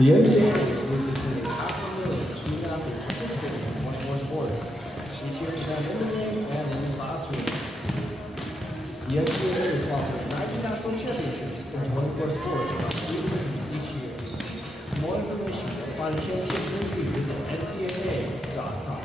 The NCAA salutes its half-million student athletes participating in 24 sports, each year for them in the game and in the classroom. The NCAA sponsors 19 national championships in 24 sports across 3 divisions each year. For more information or find a championship near you, visit ncaa.com.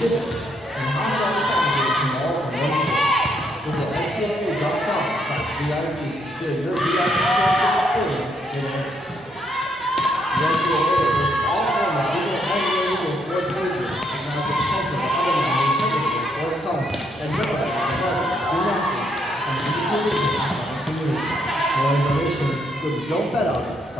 exhibits, and high-quality packages from all from one source. Visit NCAA.com/VIP to steer your VIP championship experience today. The NCAA is all form of legal and illegal sports wagering and has the potential to undermine the integrity of sports contests and jeopardize the development of student athletes and the education of the community. More information, go to don'tbeton.org.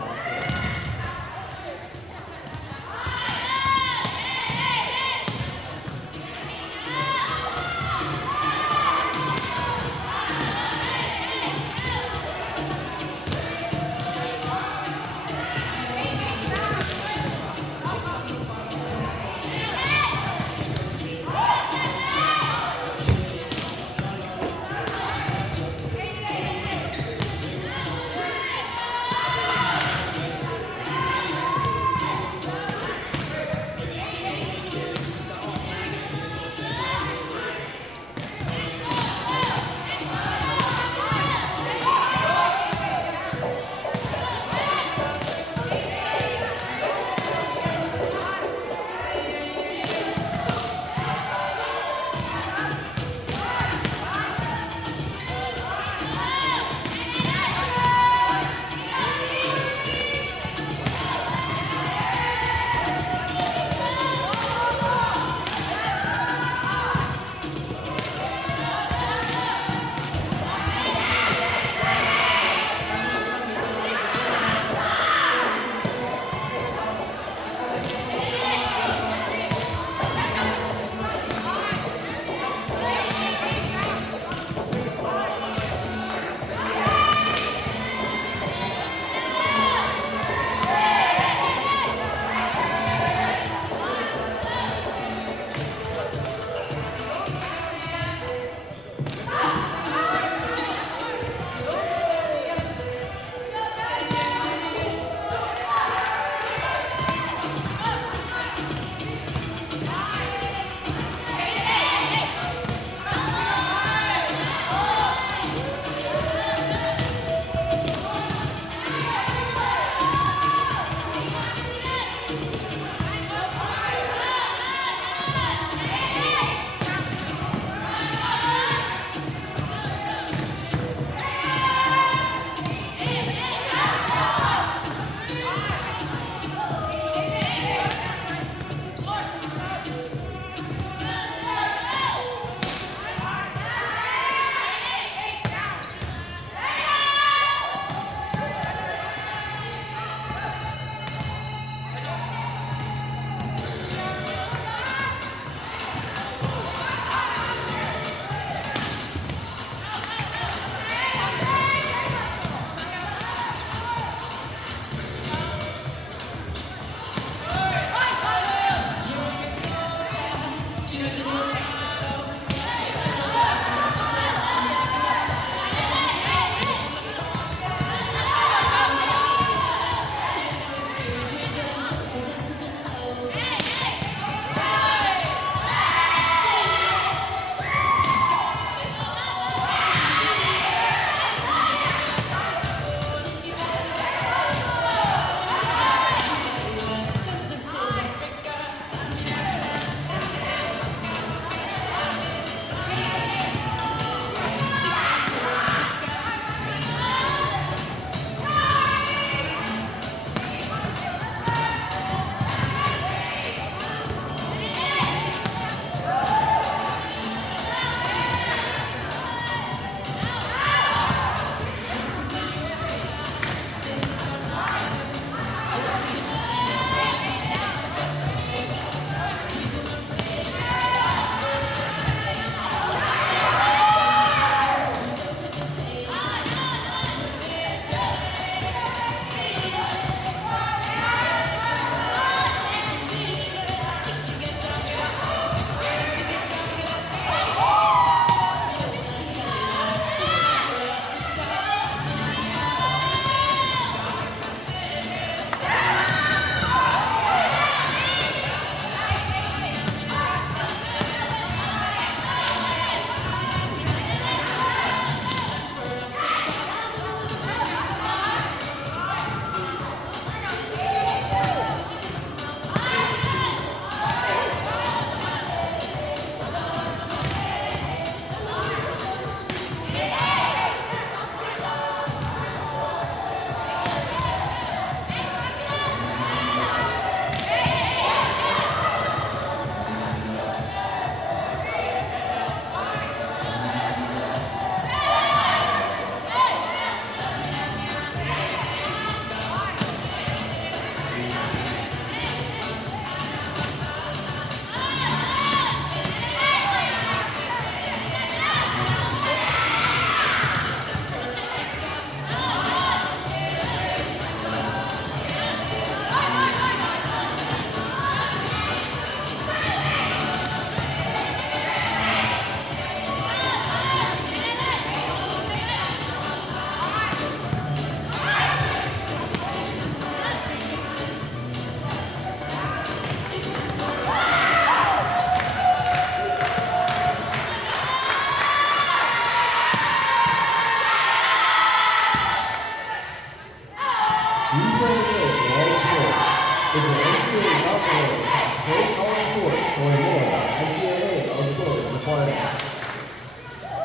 Play college sports to learn more about NCAA eligibility requirements.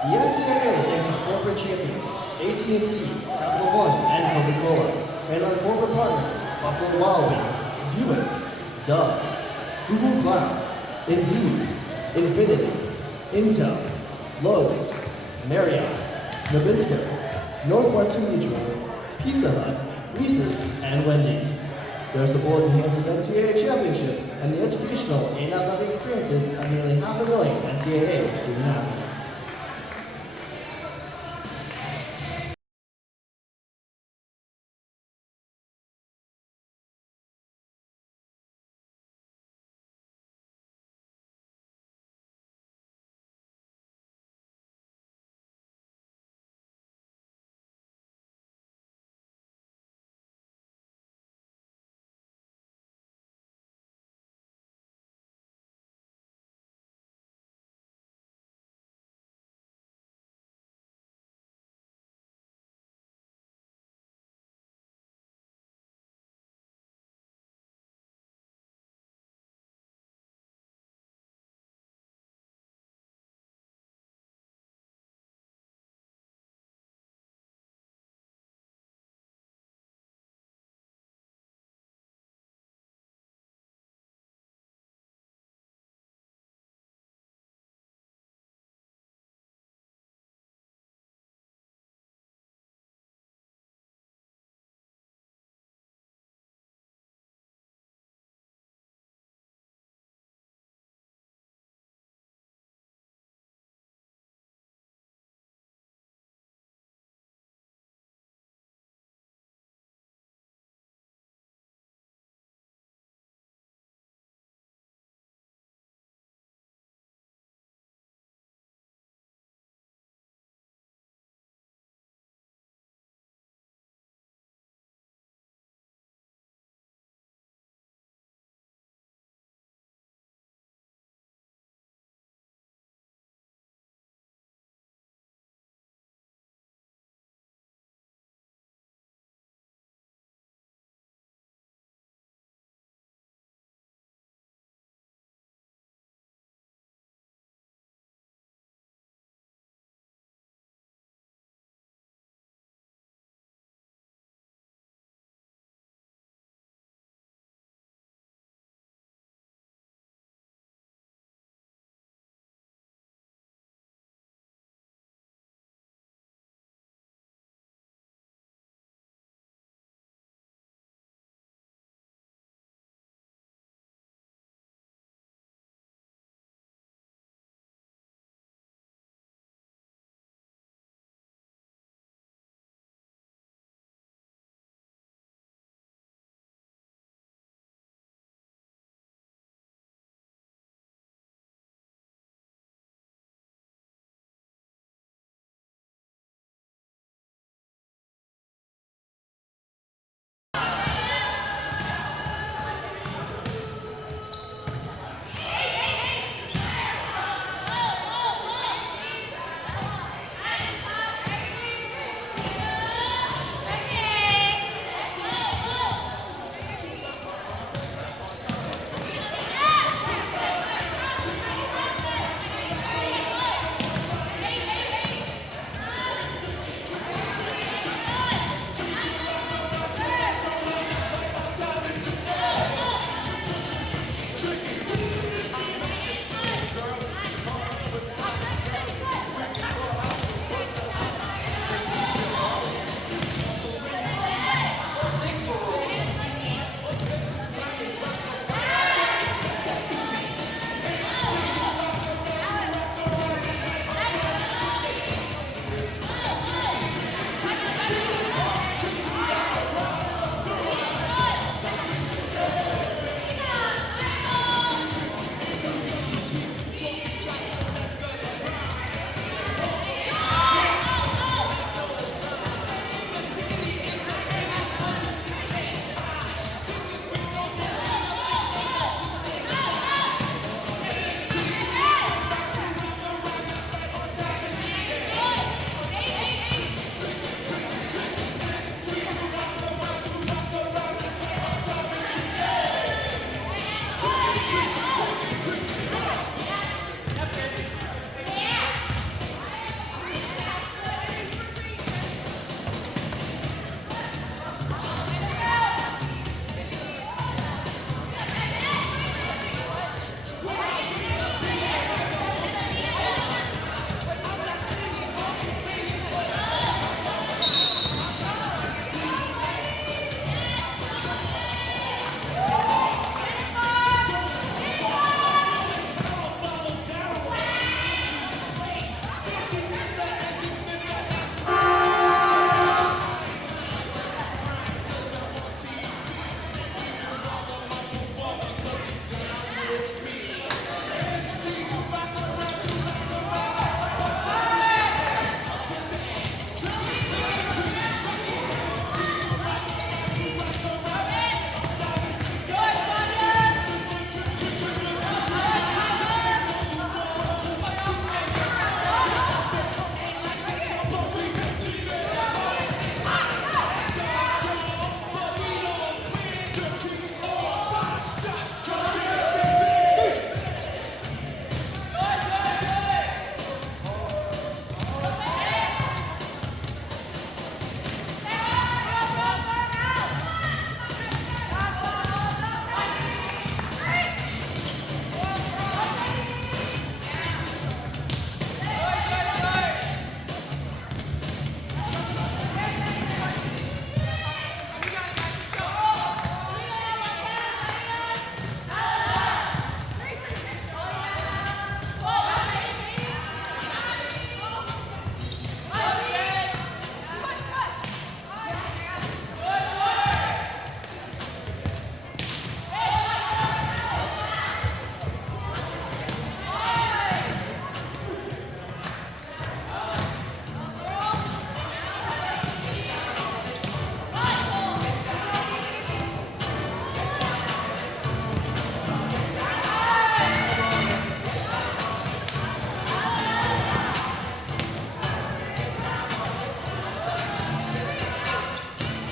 The NCAA thanks our corporate champions, AT&T, Capital One, and Coca-Cola, and our corporate partners, Buffalo Wild Wings, Buick, Dove, Google Cloud, Indeed, Infinity, Intel, Lowe's, Marriott, Nabisco, Northwestern Mutual, Pizza Hut, Reese's, and Wendy's. Their support enhances NCAA championships and the educational and athletic experiences of nearly 500,000 NCAA student athletes.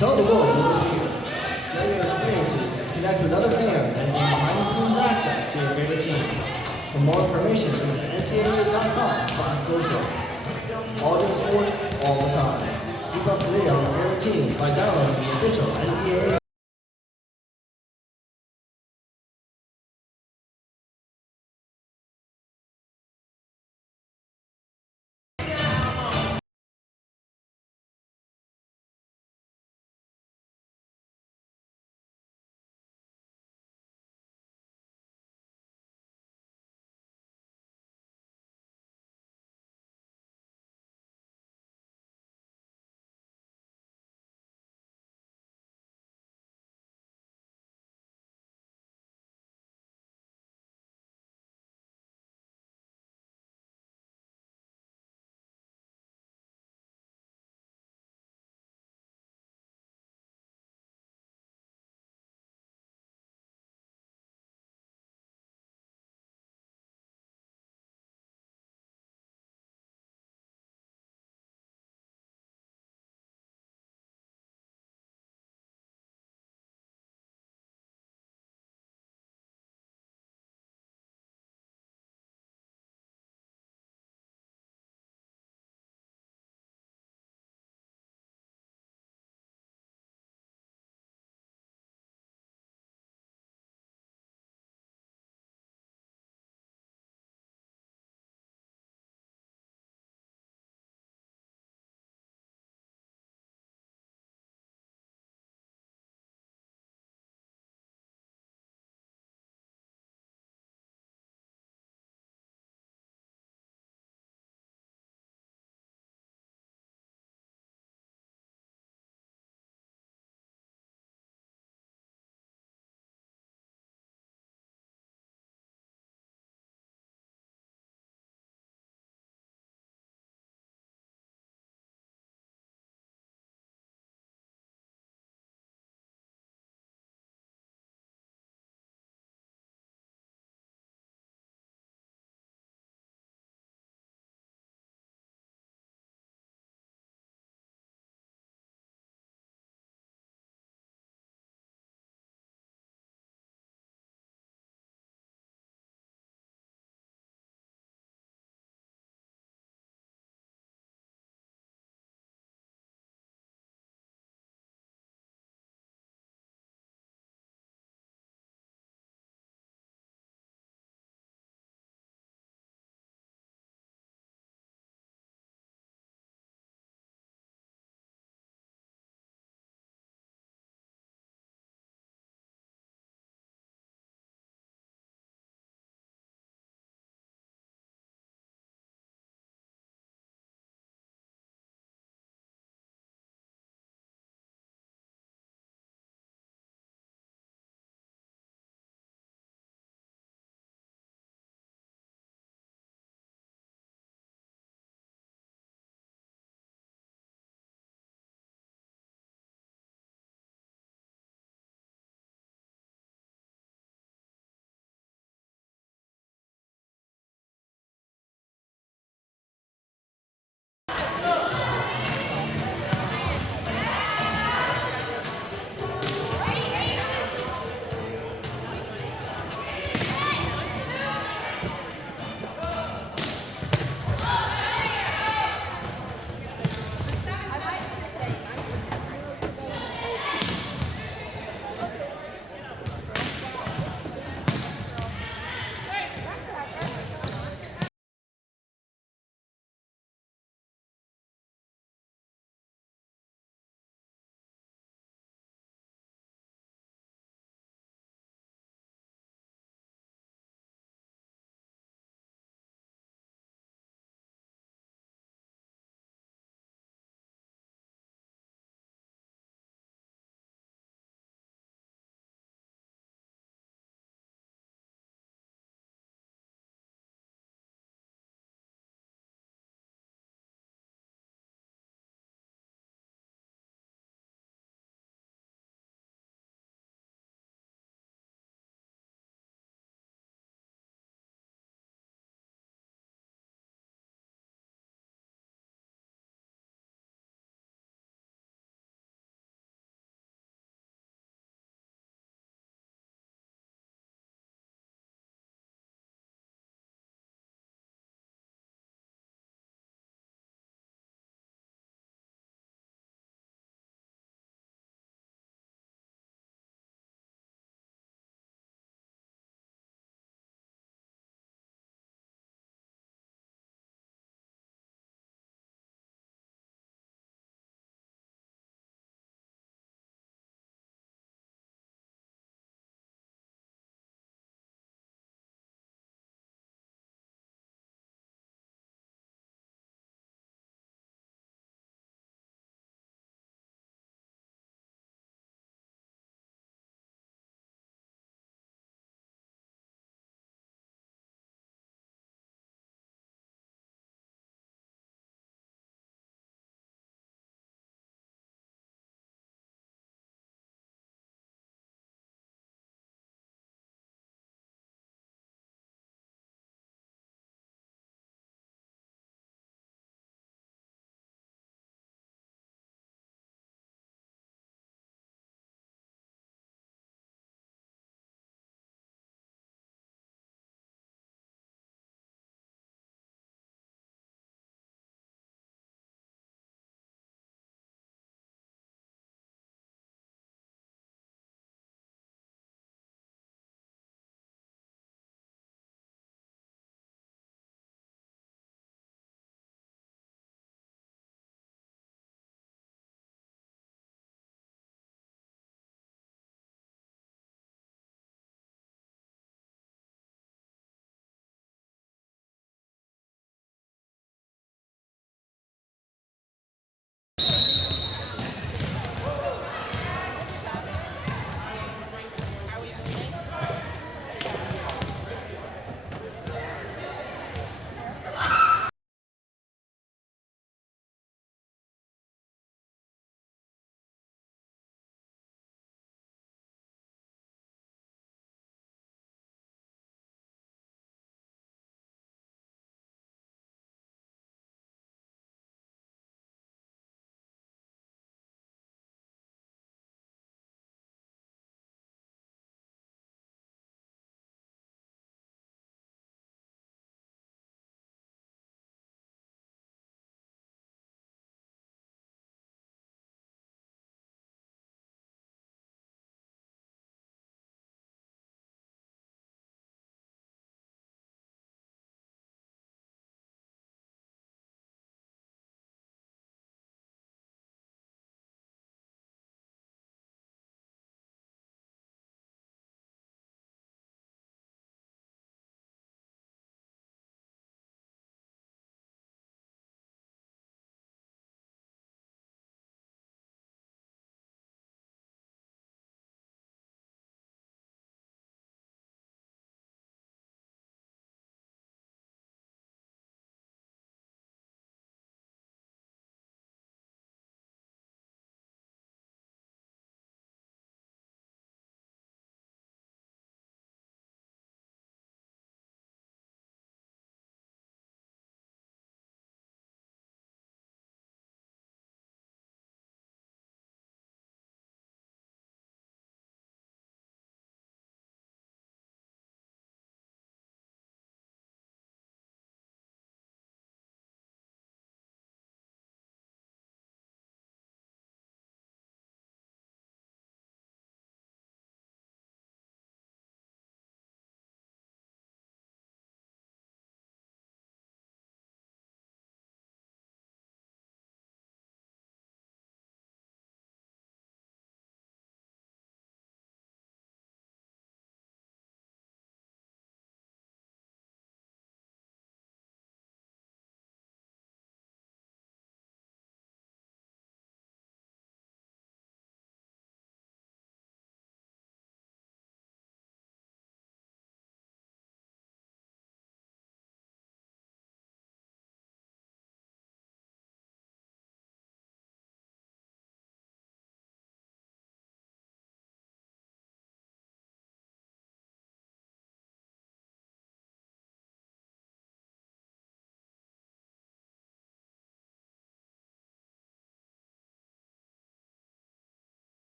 Tell the world you live here. Share your experiences, connect with other fans, and gain behind-the-scenes access to your favorite teams. For more information, visit ncaa.com/social. All your sports, all the time. Keep up to date on your favorite teams by downloading the official NCAA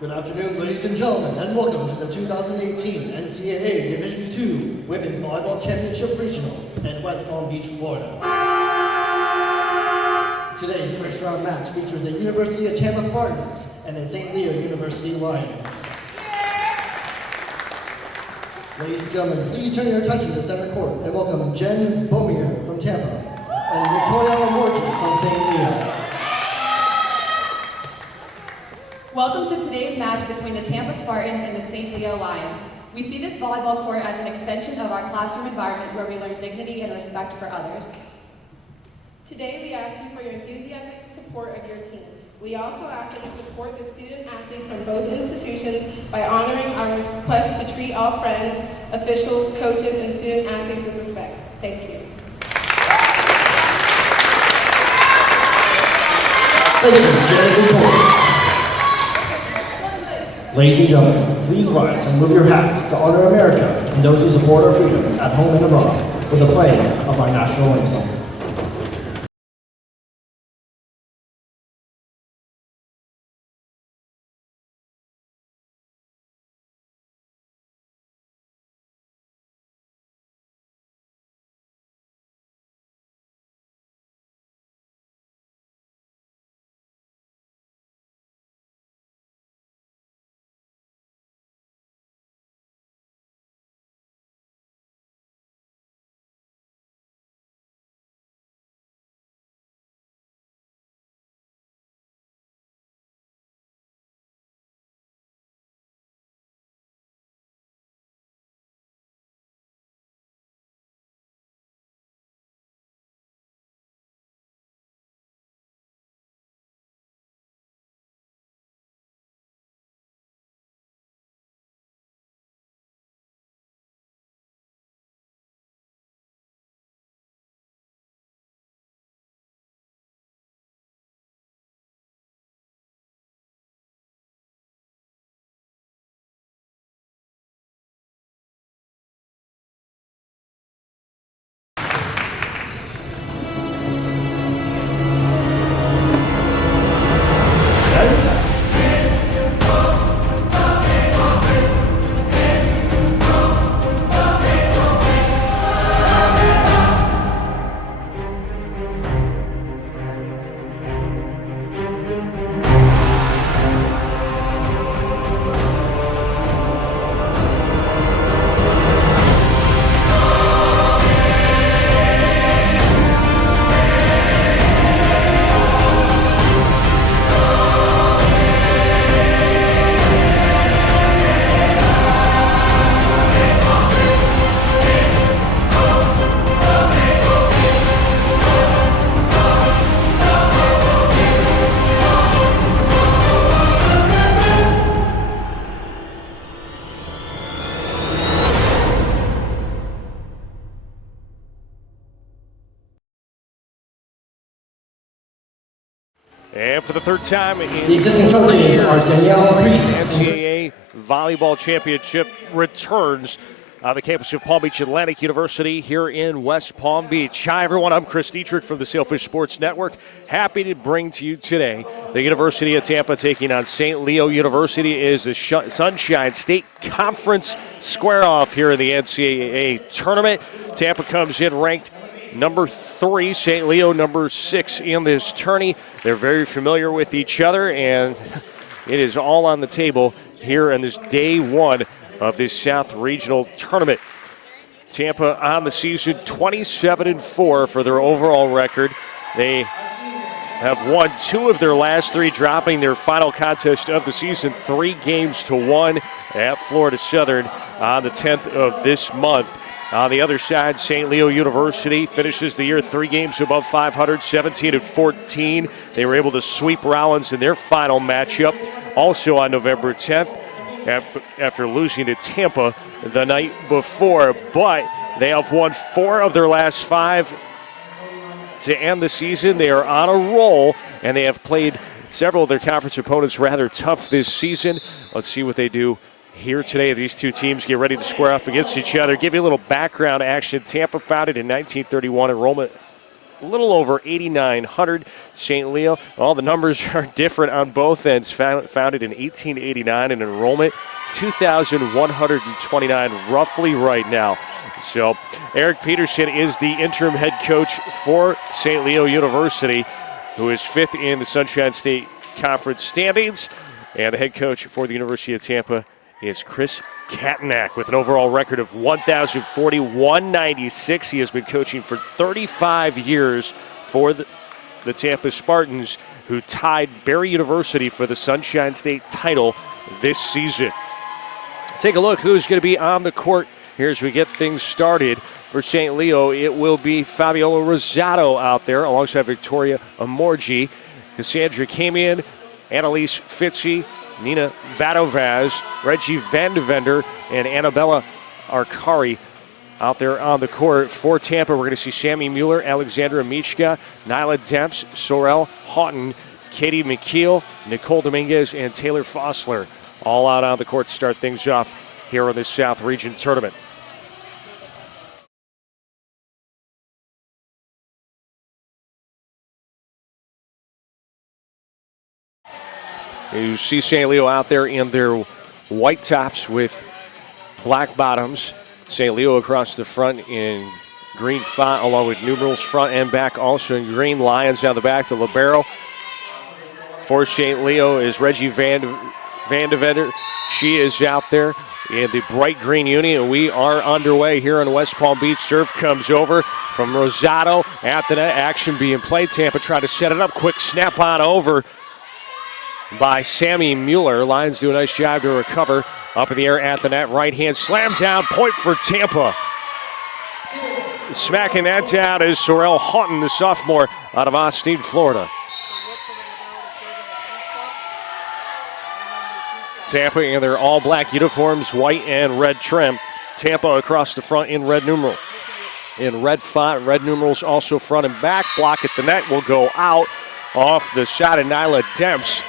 Good afternoon, ladies and gentlemen, and welcome to the 2018 NCAA Division II Women's Volleyball Championship Regional in West Palm Beach, Florida. Today's first round match features the University of Tampa Spartans and the St. Leo University Lions. Ladies and gentlemen, please turn your attention to the center court and welcome Jen Beaumier from Tampa and Victoria Morton from St. Leo. Welcome to today's match between the Tampa Spartans and the St. Leo Lions. We see this volleyball court as an extension of our classroom environment where we learn dignity and respect for others. Today we ask you for your enthusiastic support of your team. We also ask that you support the student athletes from both institutions by honoring our request to treat all friends, officials, coaches, and student athletes with respect. Thank you. Thank you, Jen Victoria. Ladies and gentlemen, please rise and remove your hats to honor America and those who support our freedom at home and abroad with the playing of our national anthem. And for the third time in the existing coaches are Danielle Reese. NCAA Volleyball Championship returns on the campus of Palm Beach Atlantic University here in West Palm Beach. Hi, everyone. I'm Chris Dietrich from the Sailfish Sports Network. Happy to bring to you today the University of Tampa taking on St. Leo University. It is the Sunshine State Conference square-off here in the NCAA tournament. Tampa comes in ranked number 3, St. Leo number 6 in this tourney. They're very familiar with each other, and it is all on the table here in this day one of this South Regional tournament. Tampa on the season 27-4 for their overall record. They have won 2 of their last 3, dropping their final contest of the season 3-1 at Florida Southern on the 10th of this month. On the other side, St. Leo University finishes the year 3 games above 500, 17-14. They were able to sweep Rollins in their final matchup, also on November 10th, after losing to Tampa the night before. But they have won 4 of their last 5 to end the season. They are on a roll, and they have played several of their conference opponents rather tough this season. Let's see what they do here today. These two teams get ready to square off against each other. Give you a little background action. Tampa, founded in 1931, enrollment a little over 8,900. St. Leo, all the numbers are different on both ends. Founded in 1889, an enrollment 2,129 roughly right now. So Eric Peterson is the interim head coach for St. Leo University, who is 5th in the Sunshine State Conference standings. And the head coach for the University of Tampa is Chris Katanak with an overall record of 1,040-196. He has been coaching for 35 years for the Tampa Spartans, who tied Barry University for the Sunshine State title this season. Take a look who's going to be on the court here as we get things started. For St. Leo, it will be Fabiola Rosado out there alongside Victoria Amorgi, Cassandra Kamian, Annalise Fitzy, Nina Vadovaz, Reggie Vandevender, and Annabella Arcari out there on the court. For Tampa, we're going to see Sammy Mueller, Alexandra Michka, Nyla Demps, Sorel Houghton, Katie McKeel, Nicole Dominguez, and Taylor Fossler all out on the court to start things off here in this South Region tournament. You see St. Leo out there in their white tops with black bottoms. St. Leo across the front in green font along with numerals front and back also in green. Lions down the back, the libero. For St. Leo is Reggie Vandevender. She is out there in the bright green uni, and we are underway here in West Palm Beach. Serve comes over from Rosado at the net. Action being played. Tampa tried to set it up. Quick snap on over by Sammy Mueller. Lions do a nice job to recover. Up in the air at the net. Right hand slam down. Point for Tampa. Smacking that down is Sorel Houghton, the sophomore out of Austin, Florida. Tampa in their all-black uniforms, white and red trim. Tampa across the front in red numeral. In red font, red numerals also front and back. Block at the net will go out off the shot of Nyla Demps.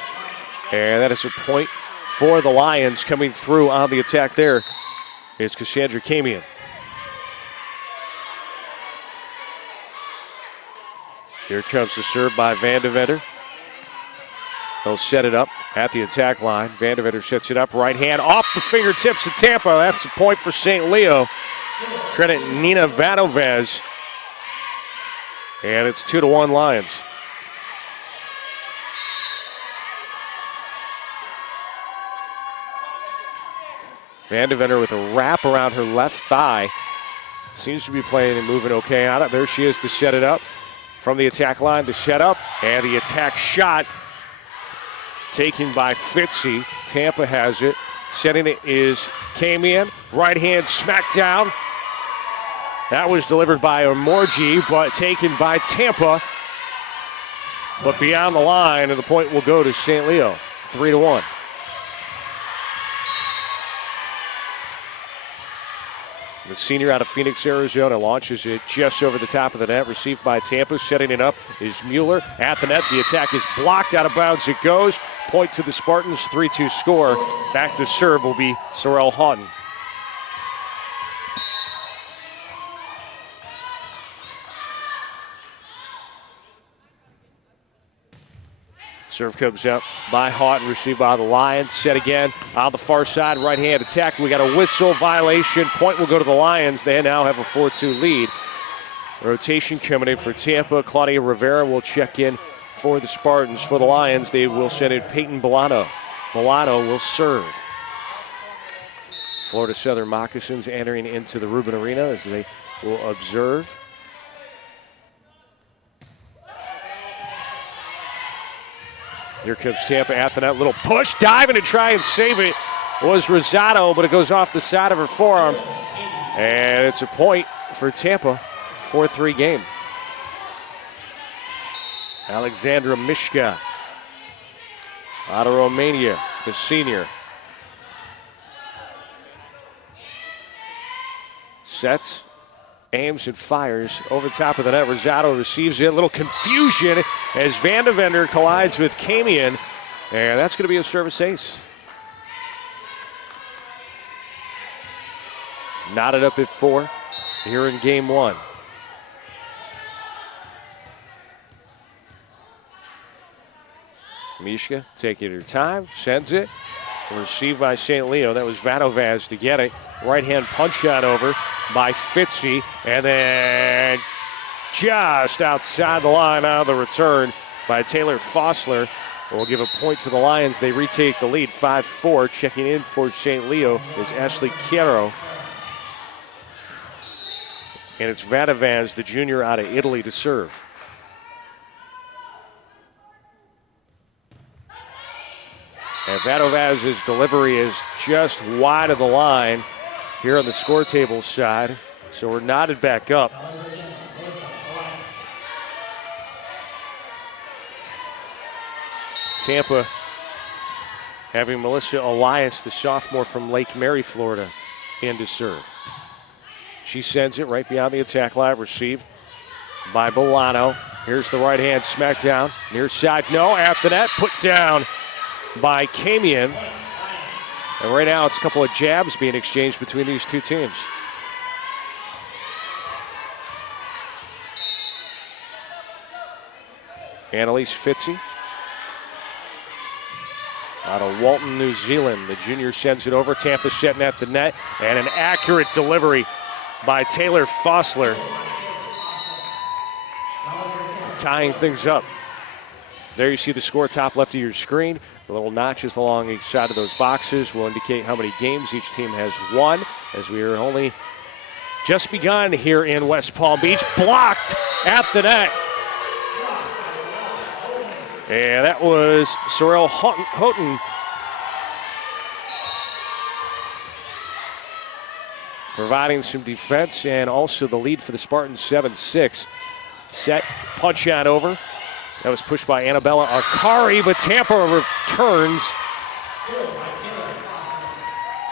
And that is a point for the Lions. Coming through on the attack there is Cassandra Kamian. Here comes the serve by Vandevender. They'll set it up at the attack line. Vandevender sets it up. Right hand off the fingertips of Tampa. That's a point for St. Leo. Credit Nina Vadovaz. And it's 2-1 Lions. Vandevender with a wrap around her left thigh. Seems to be playing and moving okay on it. There she is to set it up. From the attack line to set up. And the attack shot taken by Fitzy. Tampa has it. Setting it is Kamian. Right hand smack down. That was delivered by Amorgi, but taken by Tampa. But beyond the line, and the point will go to St. Leo. 3-1. The senior out of Phoenix, Arizona, launches it just over the top of the net. Received by Tampa. Setting it up is Mueller at the net. The attack is blocked. Out of bounds it goes. Point to the Spartans. 3-2 score. Back to serve will be Sorel Houghton. Serve comes up by Houghton, received by the Lions. Set again on the far side, right-hand attack. We got a whistle violation. Point will go to the Lions. They now have a 4-2 lead. Rotation coming in for Tampa. Claudia Rivera will check in for the Spartans. For the Lions, they will send in Peyton Bolano. Bolano will serve. Florida Southern Moccasins entering into the Rubin Arena as they will observe. Here comes Tampa at the net. Little push, diving to try and save it was Rosado, but it goes off the side of her forearm. And it's a point for Tampa. 4-3 game. Alexandra Mishka out of Romania, the senior. Sets, aims, and fires over the top of the net. Rosado receives it. A little confusion as Vandevender collides with Kamian. And that's going to be a service ace. Knotted up at 4 here in game 1. Mishka taking her time, sends it. Received by St. Leo. That was Vadovaz to get it. Right-hand punch shot over by Fitzy. And then just outside the line out of the return by Taylor Fossler. We'll give a point to the Lions. They retake the lead, 5-4. Checking in for St. Leo is Ashley Chiaro. And it's Vadovaz, the junior out of Italy, to serve. And Vadovaz's delivery is just wide of the line here on the score table side. So we're knotted back up. Tampa having Melissa Elias, the sophomore from Lake Mary, Florida, in to serve. She sends it right beyond the attack line, received by Bolano. Here's the right hand smackdown. Near side, no, after that, put down by Kamian. And right now it's a couple of jabs being exchanged between these two teams. Annalise Fitzy out of Walton, New Zealand. The junior sends it over. Tampa setting at the net. And an accurate delivery by Taylor Fossler, tying things up. There you see the score top left of your screen. The little notches along each side of those boxes will indicate how many games each team has won, as we are only just begun here in West Palm Beach. Blocked at the net. And that was Sorrel Houghton. Providing some defense and also the lead for the Spartans, 7-6. Set, punch shot over. That was pushed by Annabella Arcari, but Tampa returns.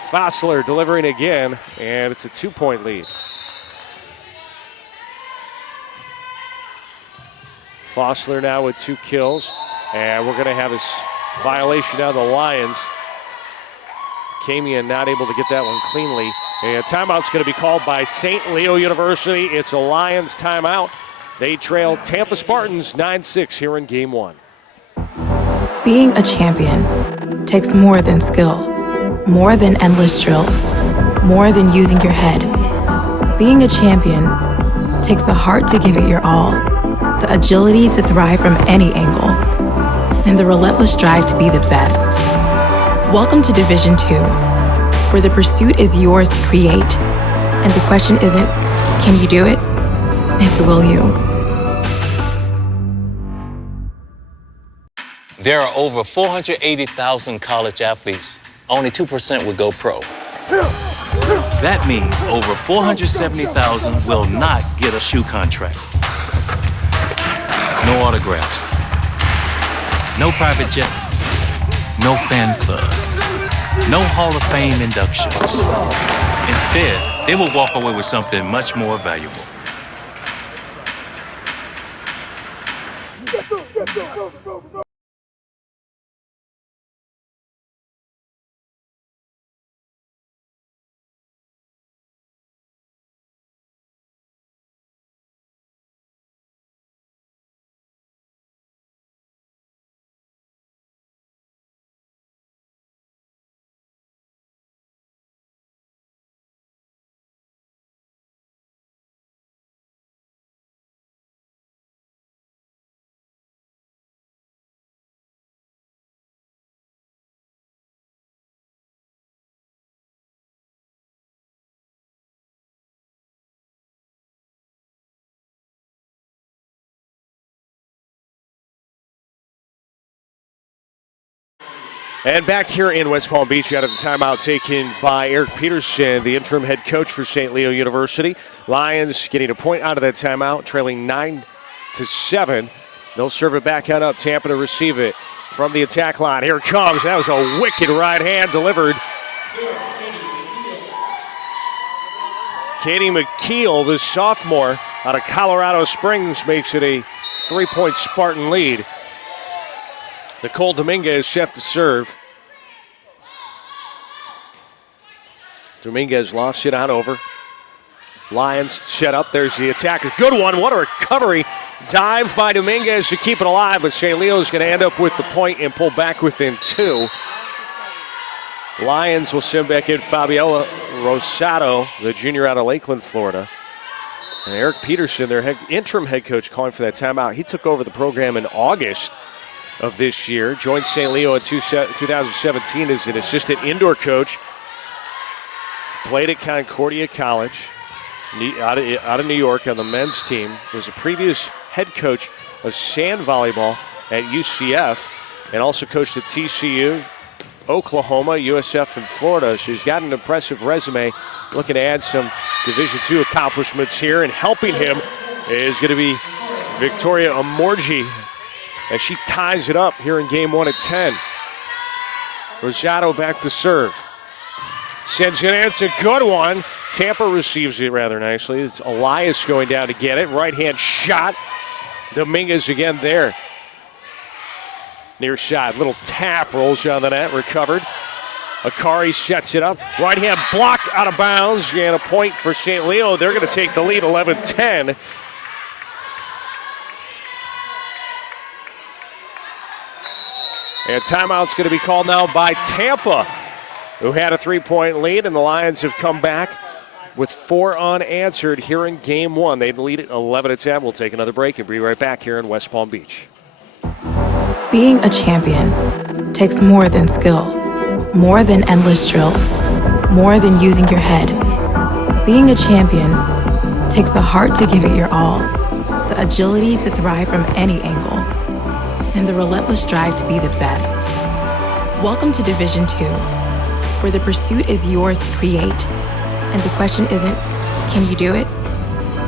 Fossler delivering again, and it's a 2-point lead. Fossler now with 2 kills, and we're going to have a violation on the Lions. Kamian not able to get that one cleanly. And timeout's going to be called by St. Leo University. It's a Lions timeout. They trail Tampa Spartans 9-6 here in Game 1. Being a champion takes more than skill, more than endless drills, more than using your head. Being a champion takes the heart to give it your all, the agility to thrive from any angle, and the relentless drive to be the best. Welcome to Division 2, where the pursuit is yours to create, and the question isn't, can you do it? It's will you? There are over 480,000 college athletes. Only 2% would go pro. That means over 470,000 will not get a shoe contract. No autographs. No private jets. No fan clubs. No Hall of Fame inductions. Instead, they will walk away with something much more valuable. And back here in West Palm Beach, out of the timeout taken by Eric Peterson, the interim head coach for St. Leo University. Lions getting a point out of that timeout, trailing 9-7. They'll serve it back out up. Tampa to receive it from the attack line. Here it comes. That was a wicked right hand delivered. Katie McKeel, the sophomore out of Colorado Springs, makes it a 3-point Spartan lead. Nicole Dominguez set to serve. Dominguez lofts it on over. Lions set up. There's the attacker. Good one. What a recovery. Dive by Dominguez to keep it alive, but St. Leo's going to end up with the point and pull back within 2. Lions will send back in Fabiola Rosado, the junior out of Lakeland, Florida. And Eric Peterson, their interim head coach, calling for that timeout. He took over the program in August of this year, joined St. Leo in 2017 as an assistant indoor coach. Played at Concordia College out of New York on the men's team. Was a previous head coach of sand volleyball at UCF and also coached at TCU, Oklahoma, USF, and Florida. So he's got an impressive resume. Looking to add some Division II accomplishments here, and helping him is going to be Victoria Amorgi as she ties it up here in game 1 at 10. Rosado back to serve. Sends it in. It's a good one. Tampa receives it rather nicely. It's Elias going down to get it. Right-hand shot. Dominguez again there. Near shot. Little tap rolls on the net. Recovered. Akari sets it up. Right hand blocked out of bounds. And a point for St. Leo. They're going to take the lead 11-10. And timeout's going to be called now by Tampa, who had a 3-point lead, and the Lions have come back with 4 unanswered here in game 1. They lead it 11-10. We'll take another break and be right back here in West Palm Beach. Being a champion takes more than skill, more than endless drills, more than using your head. Being a champion takes the heart to give it your all, the agility to thrive from any angle, and the relentless drive to be the best. Welcome to Division II, where the pursuit is yours to create, and the question isn't, can you do it?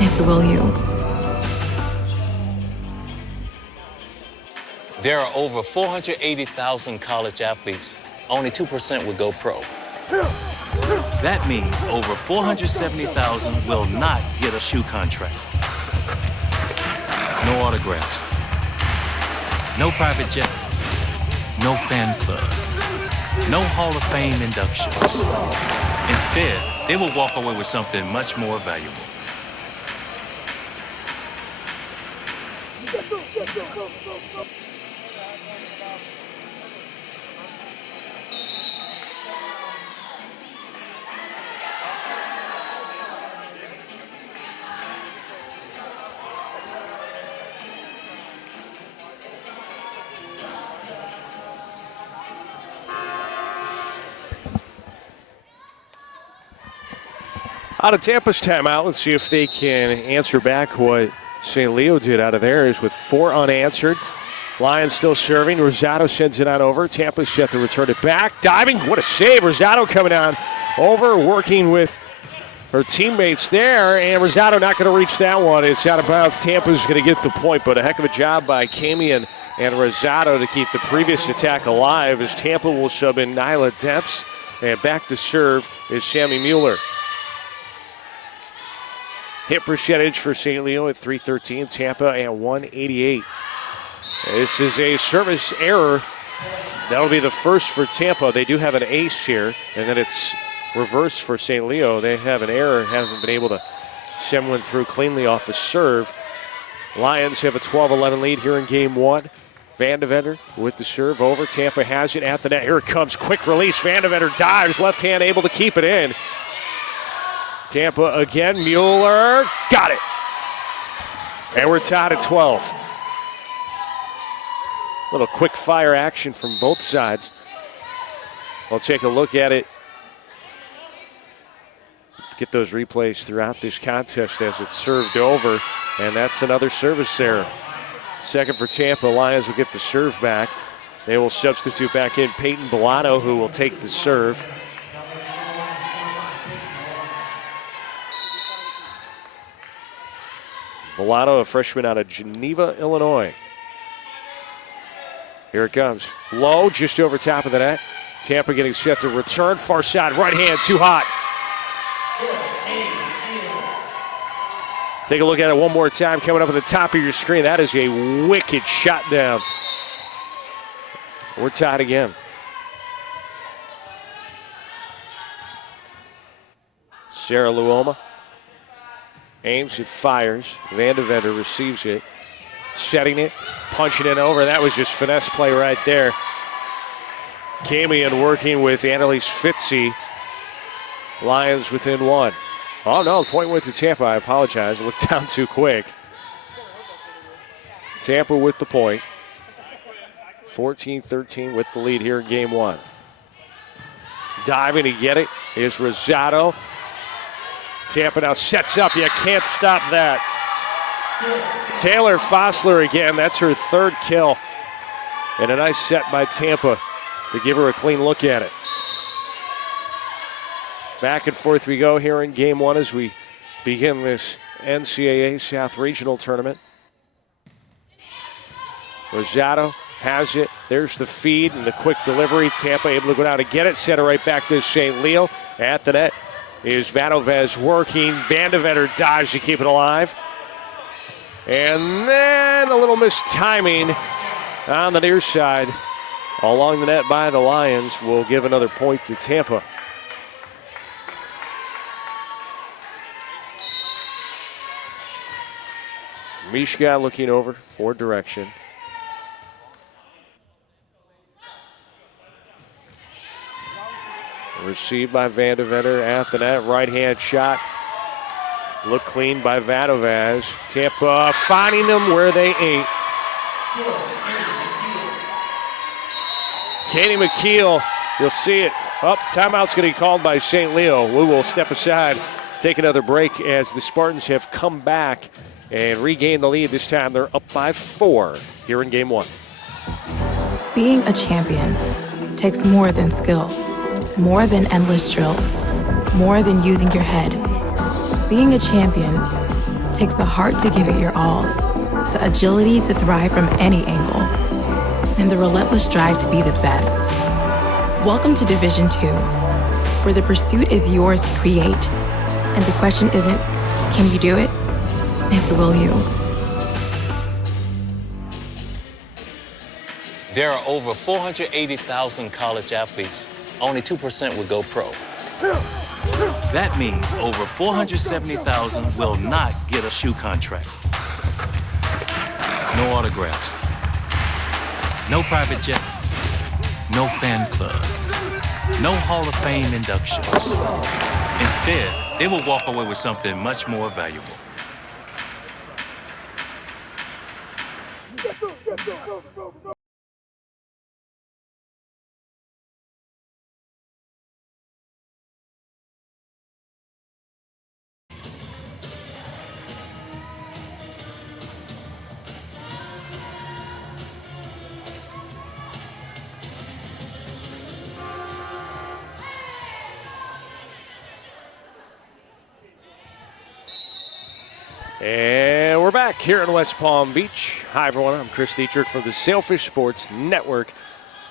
It's, will you? There are over 480,000 college athletes. Only 2% would go pro. That means over 470,000 will not get a shoe contract. No autographs. No private jets. No fan clubs. No Hall of Fame inductions. Instead, they will walk away with something much more valuable. Out of Tampa's timeout, let's see if they can answer back what St. Leo did out of theirs with 4 unanswered. Lions still serving. Rosado sends it on over. Tampa's set to return it back. Diving, what a save. Rosado coming on over, working with her teammates there, and Rosado not going to reach that one. It's out of bounds. Tampa's going to get the point, but a heck of a job by Camion and Rosado to keep the previous attack alive as Tampa will sub in Nyla Depps, and back to serve is Sammy Mueller. Hit percentage for St. Leo at .313, Tampa at .188. This is a service error. That'll be the first for Tampa. They do have an ace here, and then it's reverse for St. Leo. They have an error, hasn't been able to send one through cleanly off a serve. Lions have a 12-11 lead here in game 1. Vandevender with the serve over. Tampa has it at the net. Here it comes, quick release. Vandevender dives, left hand able to keep it in. Tampa again, Mueller, got it. And we're tied at 12. Little quick fire action from both sides. We'll take a look at it. Get those replays throughout this contest as it's served over. And that's another service error. Second for Tampa. Lions will get the serve back. They will substitute back in Peyton Bellato, who will take the serve. Bellato, a freshman out of Geneva, Illinois. Here it comes. Low, just over top of the net. Tampa getting set to return. Far side, right hand, too hot. Take a look at it one more time. Coming up at the top of your screen. That is a wicked shot down. We're tied again. Sarah Luoma Aims, it fires. Van de Venter receives it. Setting it, punching it over. That was just finesse play right there. Camion working with Annalise Fitzy. Lions within one. Oh no, point went to Tampa. I apologize. I looked down too quick. Tampa with the point. 14-13 with the lead here in game one. Diving to get it is Rosado. Tampa now sets up. You can't stop that. Taylor Fossler again. That's her third kill. And a nice set by Tampa to give her a clean look at it. Back and forth we go here in game one as we begin this NCAA South Regional Tournament. Rosado has it. There's the feed and the quick delivery. Tampa able to go down and get it. Set it right back to St. Leo. At the net is Vadovez working. Van de Venter dives to keep it alive. And then a little mistiming on the near side. Along the net by the Lions will give another point to Tampa. Mishka looking over for direction. Received by Van de Venter at the net. Right-hand shot. Look clean by Vadovez. Tampa finding them where they ain't. Katie McKeel, you'll see it. Timeout's going to be called by St. Leo. We will step aside, take another break as the Spartans have come back and regained the lead. This time they're up by 4 here in game one. Being a champion takes more than skill, more than endless drills, more than using your head. Being a champion takes the heart to give it your all, the agility to thrive from any angle, and the relentless drive to be the best. Welcome to Division 2, where the pursuit is yours to create, and the question isn't, can you do it? It's will you. There are over 480,000 college athletes. Only 2% would go pro. That means over 470,000 will not get a shoe contract. No autographs. No private jets. No fan clubs. No Hall of Fame inductions. Instead, they will walk away with something much more valuable. And we're back here in West Palm Beach. Hi, everyone. I'm Chris Dietrich from the Sailfish Sports Network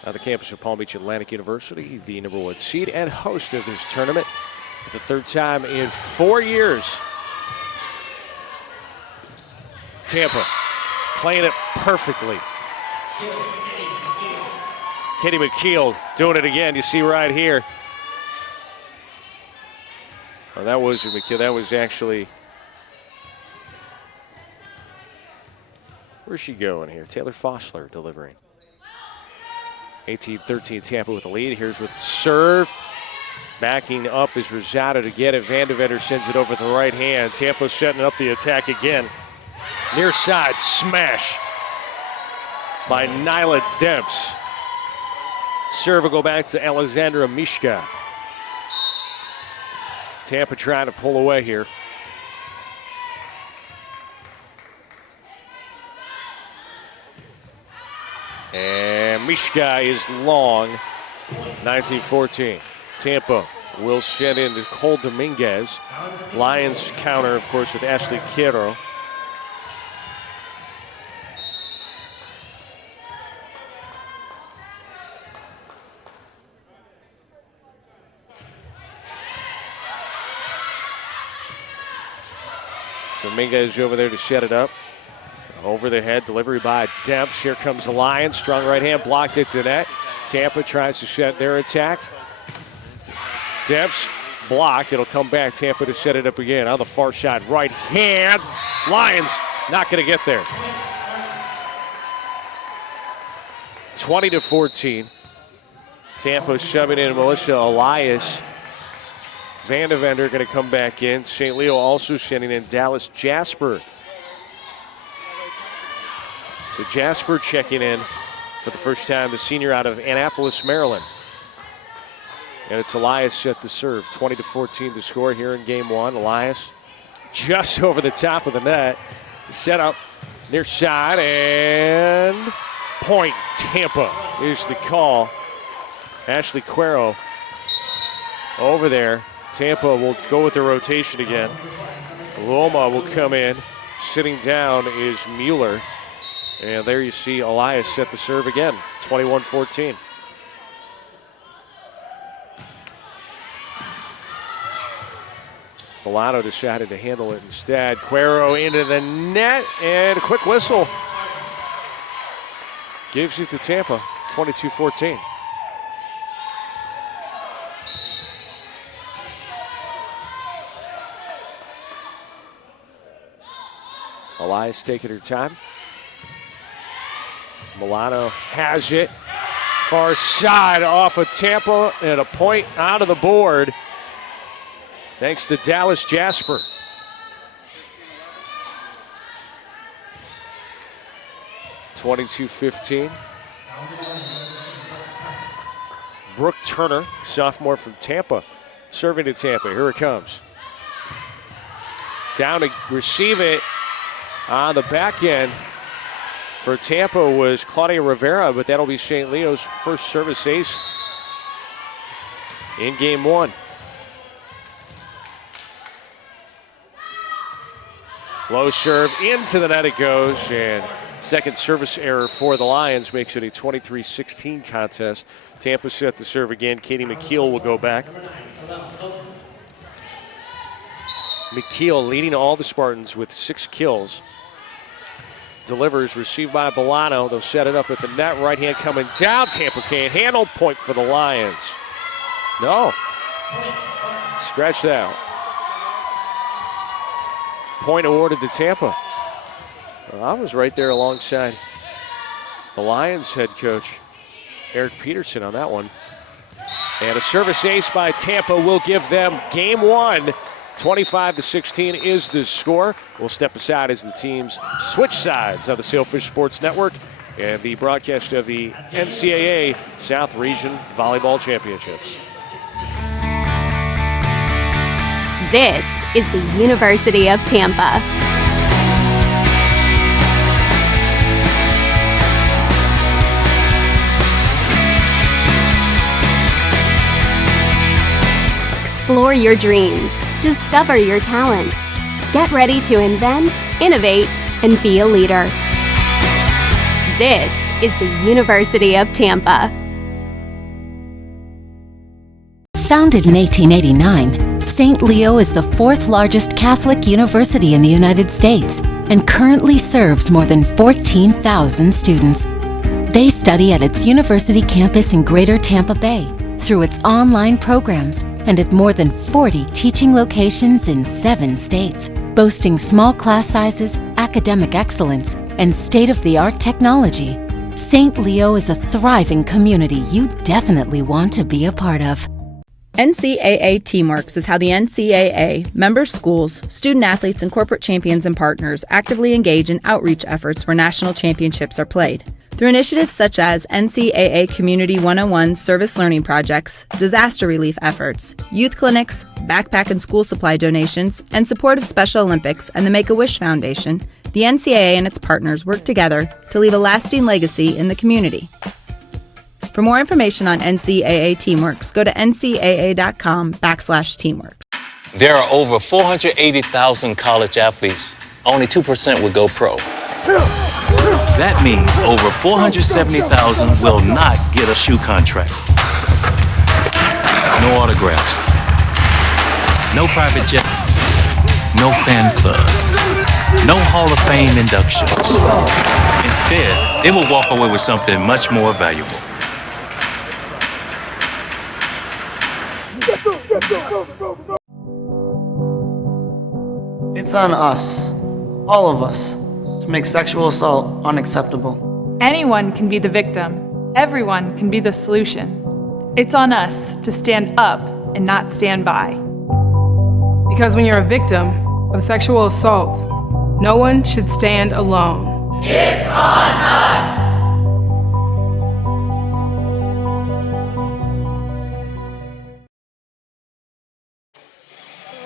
on the campus of Palm Beach Atlantic University, the number 1 seed and host of this tournament for the third time in 4 years. Tampa playing it perfectly. Katie McKeel doing it again. You see right here. Oh, that wasn't McKeel. That was actually... Where's she going here? Taylor Fossler delivering. 18-13 Tampa with the lead. Here's with the serve. Backing up is Rosado to get it. Van de Venter sends it over the right hand. Tampa setting up the attack again. Near side smash by Nyla Demps. Serve will go back to Alexandra Mishka. Tampa trying to pull away here. And Mishka is long, 19-14. Tampa will shed into Cole Dominguez. Lions counter, of course, with Ashley Quero. Dominguez over there to set it up. Over the head, delivery by Demps. Here comes the Lions. Strong right hand, blocked it to net. Tampa tries to set their attack. Demps blocked. It'll come back. Tampa to set it up again on the far side. Right hand. Lions not going to get there. 20-14. Tampa shoving in Melissa Elias. Vandevender going to come back in. St. Leo also sending in Dallas Jasper. So Jasper checking in for the first time, the senior out of Annapolis, Maryland. And it's Elias set to serve. 20-14 to score here in game one. Elias just over the top of the net. Set up near side and point. Tampa is the call. Ashley Cuero over there. Tampa will go with the rotation again. Loma will come in. Sitting down is Mueller. And there you see Elias set the serve again. 21-14. Milano decided to handle it instead. Cuero into the net and a quick whistle. Gives it to Tampa. 22-14. Elias taking her time. Milano has it. Far side off of Tampa and a point out of the board. Thanks to Dallas Jasper. (22-15). Brooke Turner, sophomore from Tampa, serving to Tampa. Here it comes. Down to receive it on the back end for Tampa was Claudia Rivera, but that'll be St. Leo's first service ace in game one. Low serve, into the net it goes, and second service error for the Lions makes it a 23-16 contest. Tampa set to serve again. Katie McKeel will go back. McKeel leading all the Spartans with 6 kills. Delivers, received by Bolano. They'll set it up at the net. Right hand coming down. Tampa can't handle. Point for the Lions. No. Scratch that. Point awarded to Tampa. Well, I was right there alongside the Lions head coach, Eric Peterson, on that one. And a service ace by Tampa will give them game one. 25-16 is the score. We'll step aside as the teams switch sides of the Sailfish Sports Network and the broadcast of the NCAA South Region Volleyball Championships. This is the University of Tampa. Explore your dreams. Discover your talents. Get ready to invent, innovate, and be a leader. This is the University of Tampa. Founded in 1889, St. Leo is the 4th largest Catholic university in the United States and currently serves more than 14,000 students. They study at its university campus in Greater Tampa Bay, through its online programs, and at more than 40 teaching locations in 7 states, boasting small class sizes, academic excellence, and state-of-the-art technology. St. Leo is a thriving community you definitely want to be a part of. NCAA Teamworks is how the NCAA, member schools, student athletes, and corporate champions and partners actively engage in outreach efforts where national championships are played. Through initiatives such as NCAA Community 101 service learning projects, disaster relief efforts, youth clinics, backpack and school supply donations, and support of Special Olympics and the Make-A-Wish Foundation, the NCAA and its partners work together to leave a lasting legacy in the community. For more information on NCAA Teamworks, go to ncaa.com/teamworks. There are over 480,000 college athletes. Only 2% will go pro. That means over 470,000 will not get a shoe contract. No autographs. No private jets. No fan clubs. No Hall of Fame inductions. Instead, they will walk away with something much more valuable. Go, go, go, go, go. on us, all of us, to make sexual assault unacceptable. Anyone can be the victim. Everyone can be the solution. It's on us to stand up and not stand by. Because when you're a victim of sexual assault, no one should stand alone. It's on us!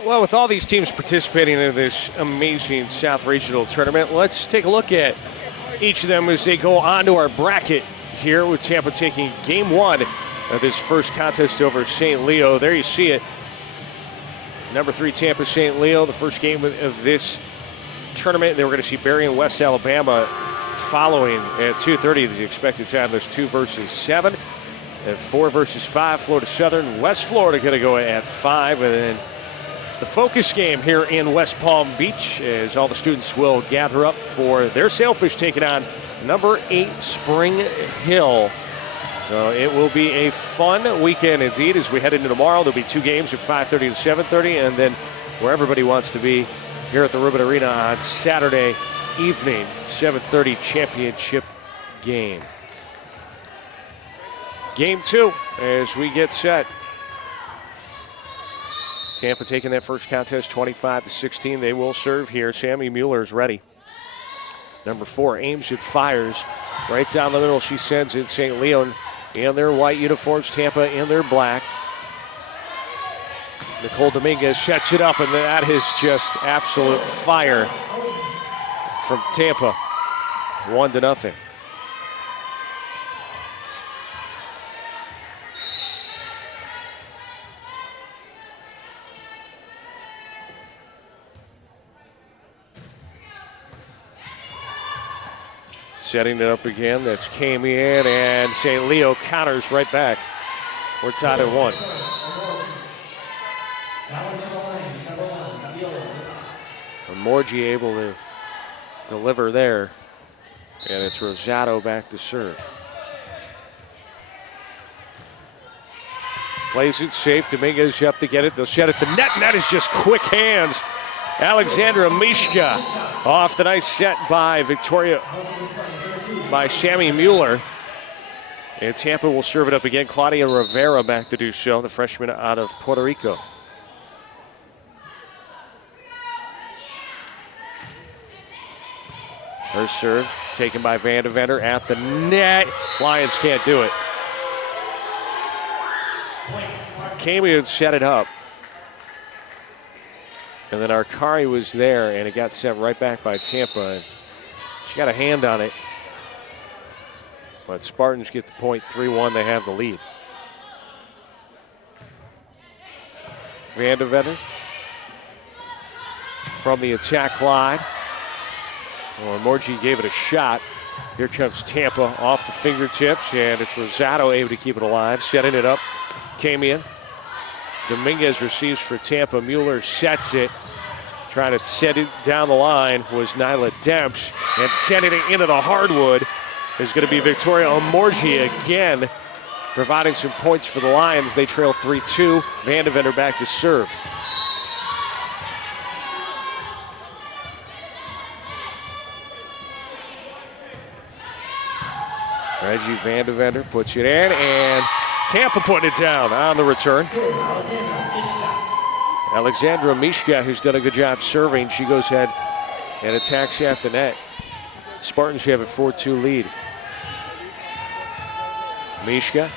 Well, with all these teams participating in this amazing South Regional tournament, let's take a look at each of them as they go on to our bracket here, with Tampa taking game one of this first contest over St. Leo. There you see it. Number 3 Tampa St. Leo, the first game of this tournament. Then we're going to see Berry and West Alabama following at 2:30, the expected time. There's 2 versus 7 and 4 versus 5. Florida Southern, West Florida going to go at 5, and then the focus game here in West Palm Beach, as all the students will gather up for their Sailfish taking on number 8 Spring Hill. So it will be a fun weekend indeed as we head into tomorrow. There'll be 2 games at 5:30 and 7:30, and then where everybody wants to be here at the Ribbon Arena on Saturday evening, 7:30 championship game. Game 2 as we get set. Tampa taking that first contest 25-16. They will serve here. Sammy Mueller is ready. Number 4 aims it, fires right down the middle. She sends it. St. Leon in their white uniforms, Tampa in their black. Nicole Dominguez sets it up, and that is just absolute fire from Tampa. 1-0. Setting it up again, that's came in, and St. Leo counters right back. We're tied at 1. Morgie able to deliver there, and it's Rosado back to serve. Plays it safe, Dominguez up to get it, they'll set it to net, and that is just quick hands. Alexandra Mishka off the nice set by Sammy Mueller. And Tampa will serve it up again. Claudia Rivera back to do so, the freshman out of Puerto Rico. Her serve taken by Van de Venter at the net. Lions can't do it. Camion set it up. And then Arcari was there, and it got sent right back by Tampa. She got a hand on it. But Spartans get the point, 3-1. They have the lead. Van de Venter from the attack line. Well, Morgie gave it a shot. Here comes Tampa off the fingertips, and it's Rosado able to keep it alive. Setting it up, came in. Dominguez receives for Tampa. Mueller sets it. Trying to set it down the line was Nyla Demps, and sending it into the hardwood is going to be Victoria Omorgi again, providing some points for the Lions. They trail 3-2. Van de Venter back to serve. Reggie Van de Venter puts it in, and Tampa putting it down on the return. Alexandra Mishka, who's done a good job serving, she goes ahead and attacks at the net. Spartans have a 4-2 lead. Mishka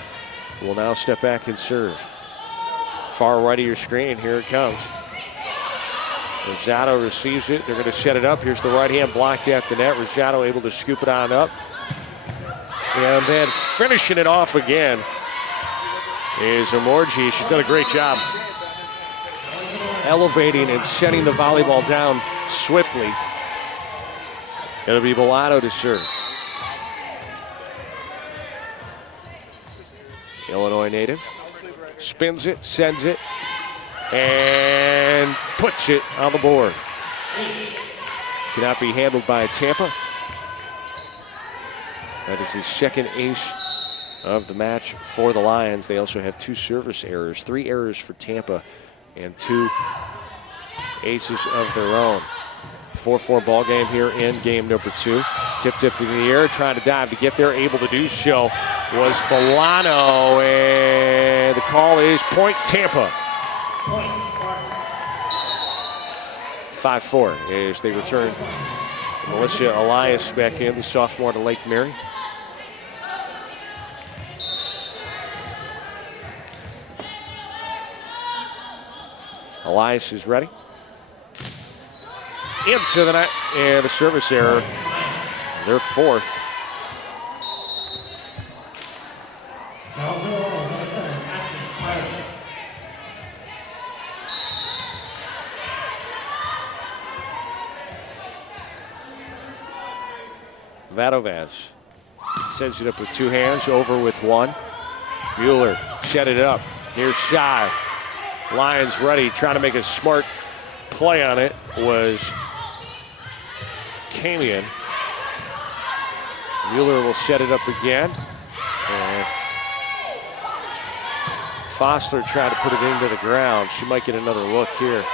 will now step back and serve. Far right of your screen, here it comes. Rosado receives it, they're going to set it up. Here's the right hand blocked at the net. Rosado able to scoop it on up. And then finishing it off again is Omorgi. She's done a great job elevating and setting the volleyball down swiftly. It'll be Bellato to serve. Illinois native. Spins it, sends it, and puts it on the board. Cannot be handled by Tampa. That is his second ace of the match for the Lions. They also have 2 service errors, 3 errors for Tampa, and 2 aces of their own. 4-4 ball game here in game number 2. Tip in the air, trying to dive to get there. Able to do so was Bolano, and the call is point Tampa. 5-4 as they return Melissa Elias back in, the sophomore to Lake Mary. Elias is ready. Into the net, and a service error. Their 4th. Vadovaz sends it up with 2 hands, over with 1. Mueller set it up near side. Lions ready, trying to make a smart play on it was Kamian. Mueller will set it up again. And Fossler tried to put it into the ground. She might get another look here.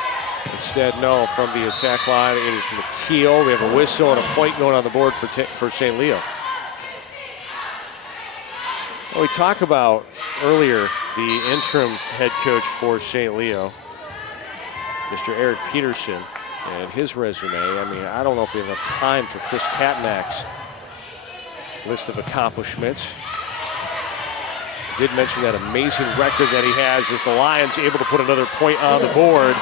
Instead, no, from the attack line, it is McKeel. We have a whistle and a point going on the board for St. Leo. Well, we talked about earlier the interim head coach for St. Leo, Mr. Eric Peterson, and his resume. I mean, I don't know if we have enough time for Chris Katnack's list of accomplishments. I did mention that amazing record that he has as the Lions able to put another point on the board.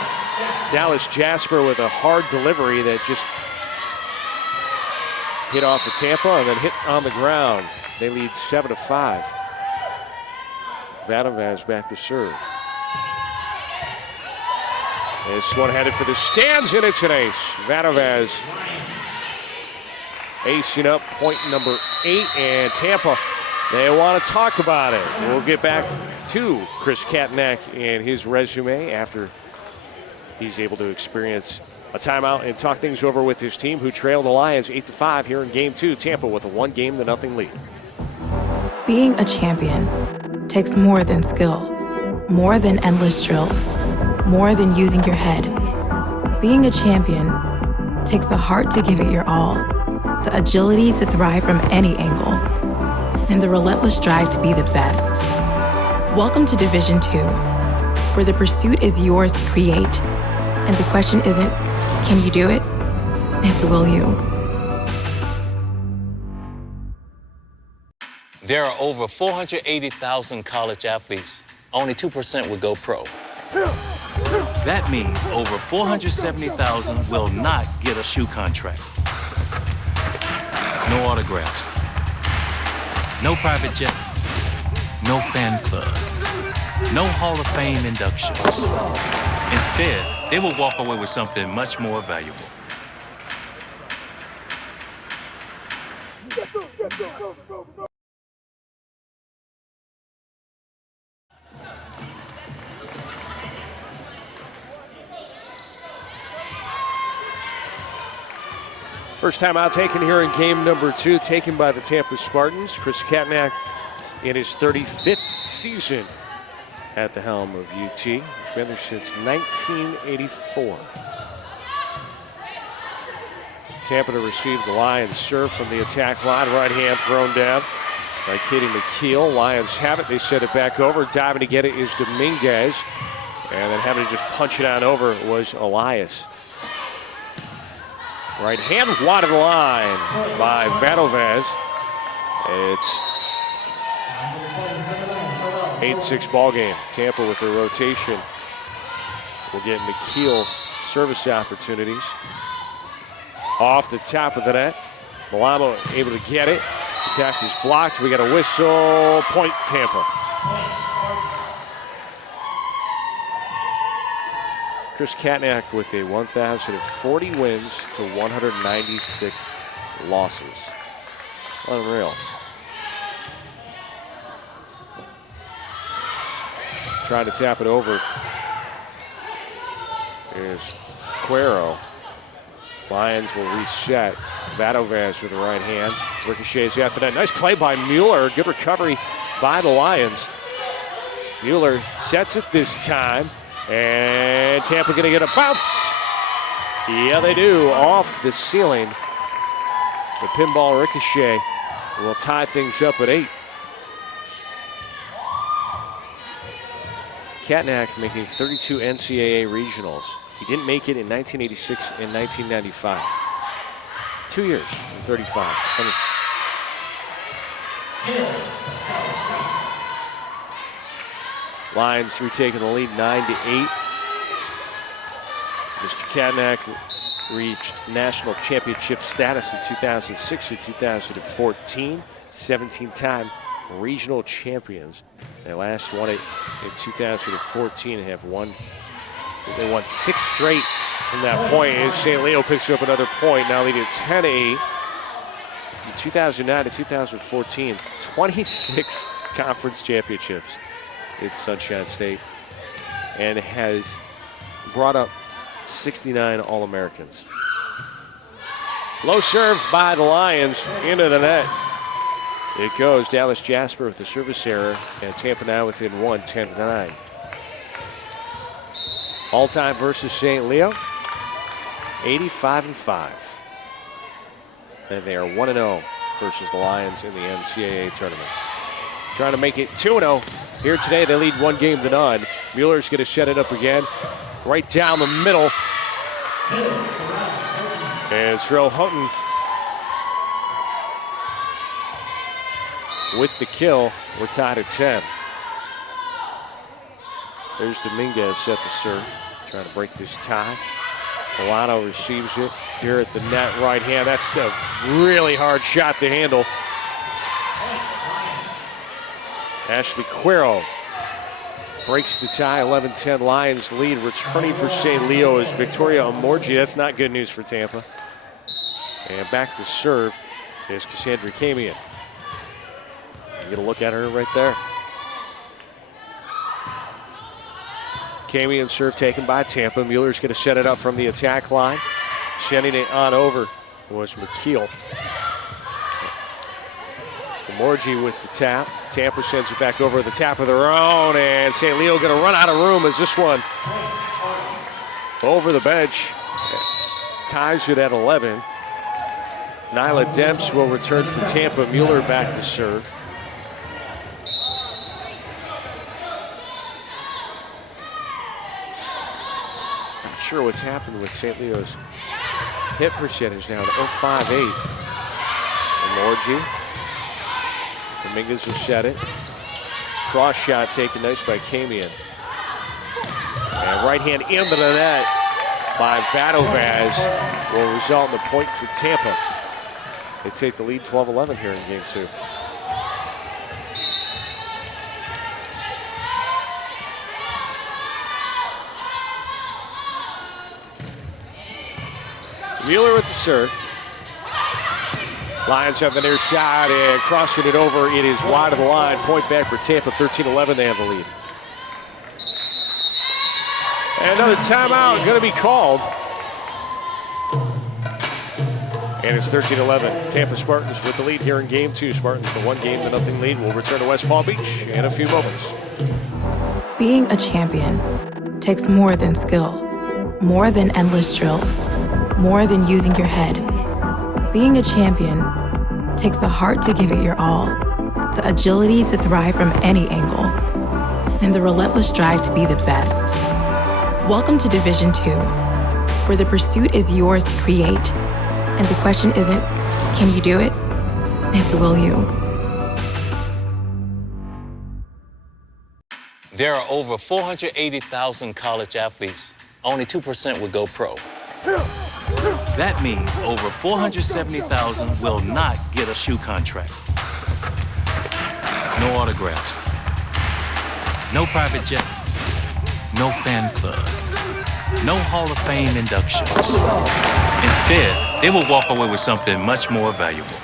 Dallas Jasper with a hard delivery that just hit off of Tampa and then hit on the ground. They lead 7-5. Vadovaz back to serve. This one headed for the stands, and it's an ace. Vadovaz acing up point number 8, and Tampa, they want to talk about it. We'll get back to Chris Katnack and his resume after he's able to experience a timeout and talk things over with his team, who trail the Lions 8-5 here in game 2. Tampa with a 1-0 lead. Being a champion takes more than skill, more than endless drills, more than using your head. Being a champion takes the heart to give it your all, the agility to thrive from any angle, and the relentless drive to be the best. Welcome to Division 2, where the pursuit is yours to create, and the question isn't, can you do it? It's, will you? There are over 480,000 college athletes. Only 2% would go pro. That means over 470,000 will not get a shoe contract. No autographs. No private jets. No fan clubs. No Hall of Fame inductions. Instead, they will walk away with something much more valuable. First time out taken here in game number 2, taken by the Tampa Spartans. Chris Katnack in his 35th season at the helm of UT. He's been there since 1984. Tampa to receive the Lions serve from the attack line. Right hand thrown down by Katie McKeel. Lions have it. They set it back over. Diving to get it is Dominguez. And then having to just punch it on over was Elias. Right hand wide of the line by Vadovaz. It's 8-6 ball game. Tampa with their rotation will get McKeel service opportunities. Off the top of the net. Malamo able to get it. Attack is blocked. We got a whistle. Point Tampa. Chris Katnack with a 1,040 wins to 196 losses. Unreal. Trying to tap it over is Cuero. Lions will reset. Vadovaz with the right hand. Ricochets after that. Nice play by Mueller. Good recovery by the Lions. Mueller sets it this time. And Tampa going to get a bounce Yeah, they do. Off the ceiling. The pinball ricochet will tie things up at 8. Katnack making 32 NCAA regionals. He didn't make it in 1986 and 1995. 2 years and 35. Lions retaking the lead 9-8. Mr. Katnack reached national championship status in 2006 and 2014. 17-time regional champions. They last won it in 2014 and have won. They won 6 straight from that point. As St. Leo picks up another point, now leading 10-8. In 2009 to 2014, 26 conference championships at Sunshine State, and has brought up 69 All-Americans. Low serve by the Lions into the net. It goes. Dallas Jasper with the service error, and Tampa now within 1, 10-9. All-time versus St. Leo, 85-5. And they are 1-0 versus the Lions in the NCAA tournament. Trying to make it 2-0. Here today, they lead 1-0. Mueller's going to set it up again. Right down the middle. And Terrell Houghton with the kill. We're tied at 10. There's Dominguez at the serve, trying to break this tie. Milano receives it here at the net right hand. That's a really hard shot to handle. Ashley Cuero breaks the tie. 11-10 Lions lead. Returning for St. Leo is Victoria Amorgi. That's not good news for Tampa. And back to serve is Cassandra Camion. You get a look at her right there. Camion serve taken by Tampa. Mueller's going to set it up from the attack line. Sending it on over was McKeel. Amorgi with the tap. Tampa sends it back over the top of their own, and St. Leo going to run out of room as this one over the bench. Ties it at 11. Nyla Demps will return for Tampa. Mueller back to serve. Not sure what's happened with St. Leo's hit percentage now to 0.58. Amorgi. Dominguez will set it. Cross shot taken nice by Camion. And right hand into the net by Vadovaz will result in the point for Tampa. They take the lead 12-11 here in game 2. Mueller with the serve. Lions have the near shot and crossing it over. It is wide of the line. Point back for Tampa. 13-11. They have the lead. And another timeout going to be called. And it's 13-11. Tampa Spartans with the lead here in game 2. Spartans the 1-0 lead. Will return to West Palm Beach in a few moments. Being a champion takes more than skill, more than endless drills, more than using your head. Being a champion takes the heart to give it your all, the agility to thrive from any angle, and the relentless drive to be the best. Welcome to Division 2, where the pursuit is yours to create, and the question isn't, can you do it? It's, will you? There are over 480,000 college athletes. Only 2% would go pro. That means over 470,000 will not get a shoe contract. No autographs. No private jets. No fan clubs. No Hall of Fame inductions. Instead, they will walk away with something much more valuable.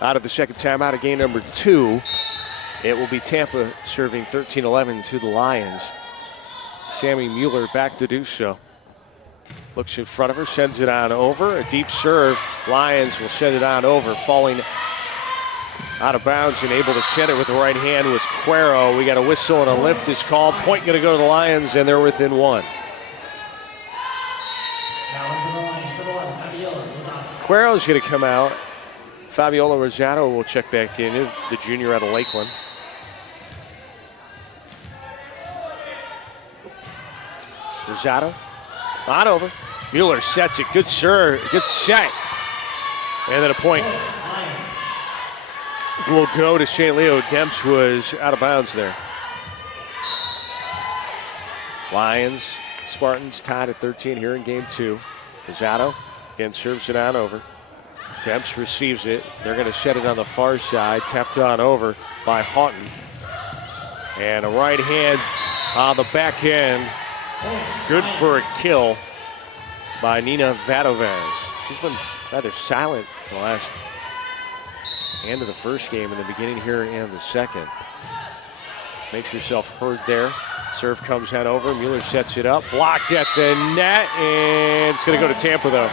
out of the second timeout of game number 2. It will be Tampa serving 13-11 to the Lions. Sammy Mueller back to do so. Looks in front of her, sends it on over. A deep serve. Lions will send it on over. Falling out of bounds and able to send it with the right hand was Cuero. We got a whistle and a lift is called. Point going to go to the Lions, and they're within 1. Cuero's going to come out. Fabiola Rosado will check back in, the junior out of Lakeland. Rosado, on over. Mueller sets it, good serve, good set. And then a point will go to St. Leo. Demps was out of bounds there. Lions, Spartans tied at 13 here in game 2. Rosado again serves it on over. Demps receives it. They're going to set it on the far side. Tapped on over by Houghton. And a right hand on the back end. Good for a kill by Nina Vadovez. She's been rather silent the last end of the first game and the beginning here in the second. Makes herself heard there. Serve comes head over. Mueller sets it up. Blocked at the net. And it's going to go to Tampa, though.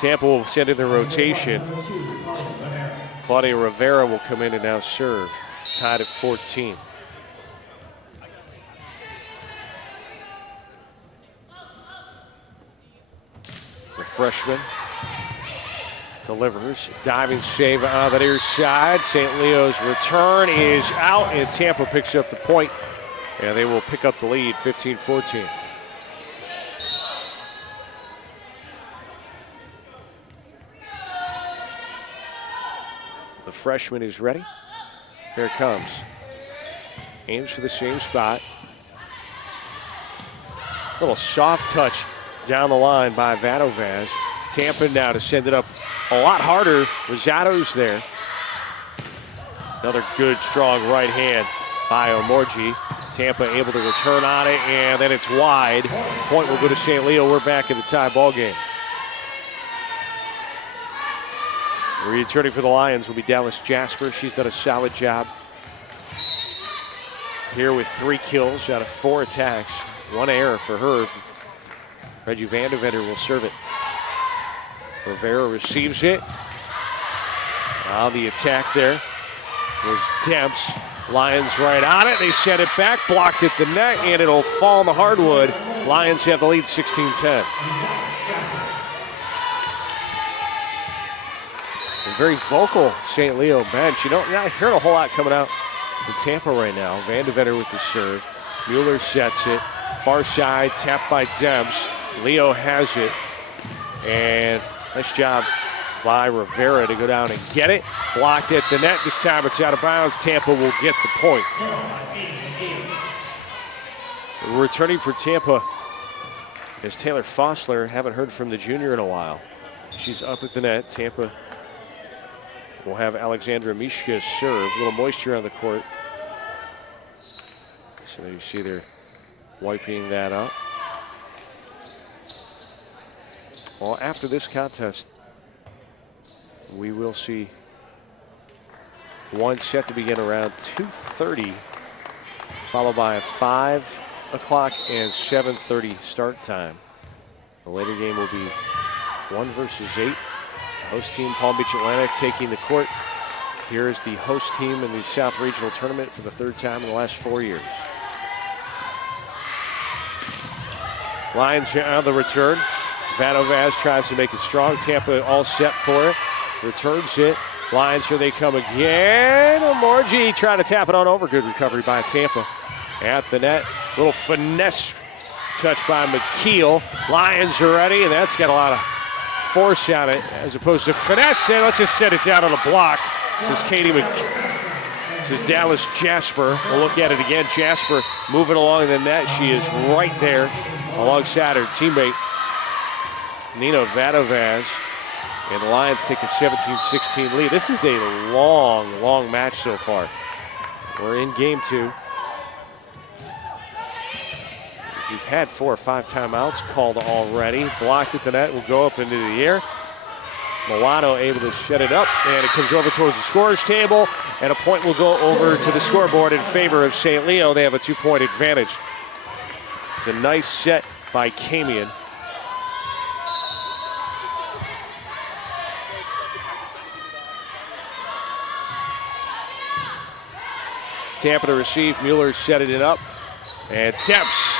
Tampa will send in the rotation. Claudia Rivera will come in and now serve. Tied at 14. The freshman delivers. Diving save on the near side. St. Leo's return is out, and Tampa picks up the point. And they will pick up the lead, 15-14. The freshman is ready. Here it comes. Aims for the same spot. Little soft touch down the line by Vadovez. Tampa now to send it up a lot harder. Rosado's there. Another good, strong right hand by Omorji. Tampa able to return on it, and then it's wide. Point will go to St. Leo. We're back in the tie ball game. Returning for the Lions will be Dallas Jasper. She's done a solid job here with 3 kills out of 4 attacks. 1 error for her. Reggie Vandevender will serve it. Rivera receives it. Now the attack there was Demps. Lions right on it. They set it back, blocked at the net, and it'll fall on the hardwood. Lions have the lead 16-10. Very vocal St. Leo bench. You don't not hearing a whole lot coming out from Tampa right now. Vandevender with the serve. Mueller sets it. Far side, tapped by Demps. Leo has it. And nice job by Rivera to go down and get it. Blocked at the net. This time it's out of bounds. Tampa will get the point. Returning for Tampa is Taylor Fossler. Haven't heard from the junior in a while. She's up at the net. Tampa will have Alexandra Mishka serve. A little moisture on the court. So you see they're wiping that up. Well, after this contest, we will see one set to begin around 2:30, followed by a 5 o'clock and 7:30 start time. The later game will be 1 versus 8. Host team Palm Beach Atlantic taking the court. Here is the host team in the South Regional Tournament for the 3rd time in the last 4 years. Lions on the return. Vadovez tries to make it strong. Tampa all set for it. Returns it. Lions, here they come again. Omorji trying to tap it on over. Good recovery by Tampa. At the net. Little finesse touch by McKeel. Lions are ready, and that's got a lot of force on it as opposed to finesse. And let's just set it down on a block. This is This is Dallas Jasper. We'll look at it again. Jasper moving along the net. She is right there alongside her teammate, Nina Vadovez. And the Lions take a 17-16 lead. This is a long, long match so far. We're in game 2. We've had 4 or 5 timeouts called already. Blocked at the net, will go up into the air. Milano able to set it up, and it comes over towards the scorer's table, and a point will go over to the scoreboard in favor of St. Leo. They have a 2-point advantage. It's a nice set by Camion. Tampa to receive. Mueller setting it up, and Depps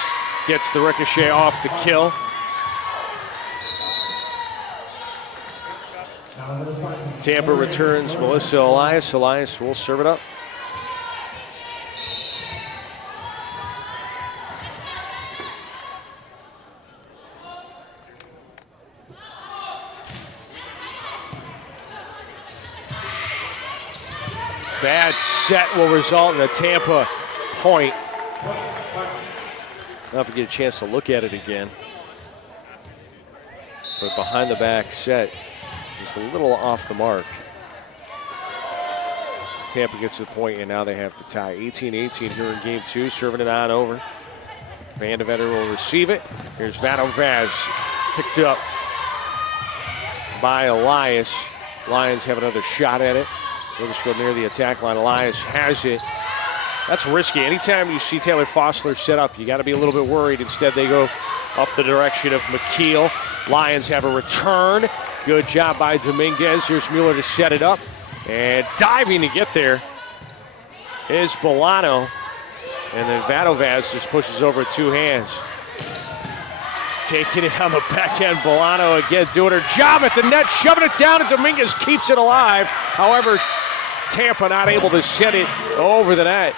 gets the ricochet off the kill. Tampa returns Melissa Elias. Elias will serve it up. Bad set will result in a Tampa point. Now if we get a chance to look at it again. But behind the back set, just a little off the mark. Tampa gets to the point, and now they have to tie. 18-18 here in game 2, serving it on over. Vandevetter will receive it. Here's Vado Vaz, picked up by Elias. Lions have another shot at it. They'll just go near the attack line. Elias has it. That's risky. Anytime you see Taylor Fossler set up, you got to be a little bit worried. Instead, they go up the direction of McKeel. Lions have a return. Good job by Dominguez. Here's Mueller to set it up. And diving to get there is Bolano. And then Vadovaz just pushes over 2 hands. Taking it on the back end. Bolano again doing her job at the net, shoving it down, and Dominguez keeps it alive. However, Tampa not able to set it over the net.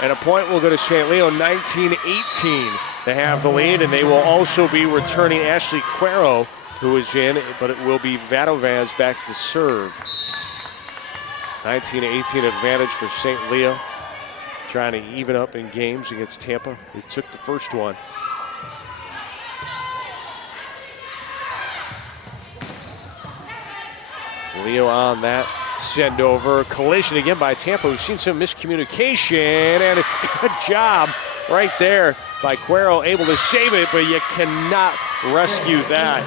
And a point will go to St. Leo, 19-18. They have the lead, and they will also be returning Ashley Cuero, who is in, but it will be Vadovaz back to serve. 19-18 advantage for St. Leo. Trying to even up in games against Tampa. They took the first one. Leo on that send over. Collision again by Tampa. We've seen some miscommunication, and a good job right there by Cuero, able to save it, but you cannot rescue that.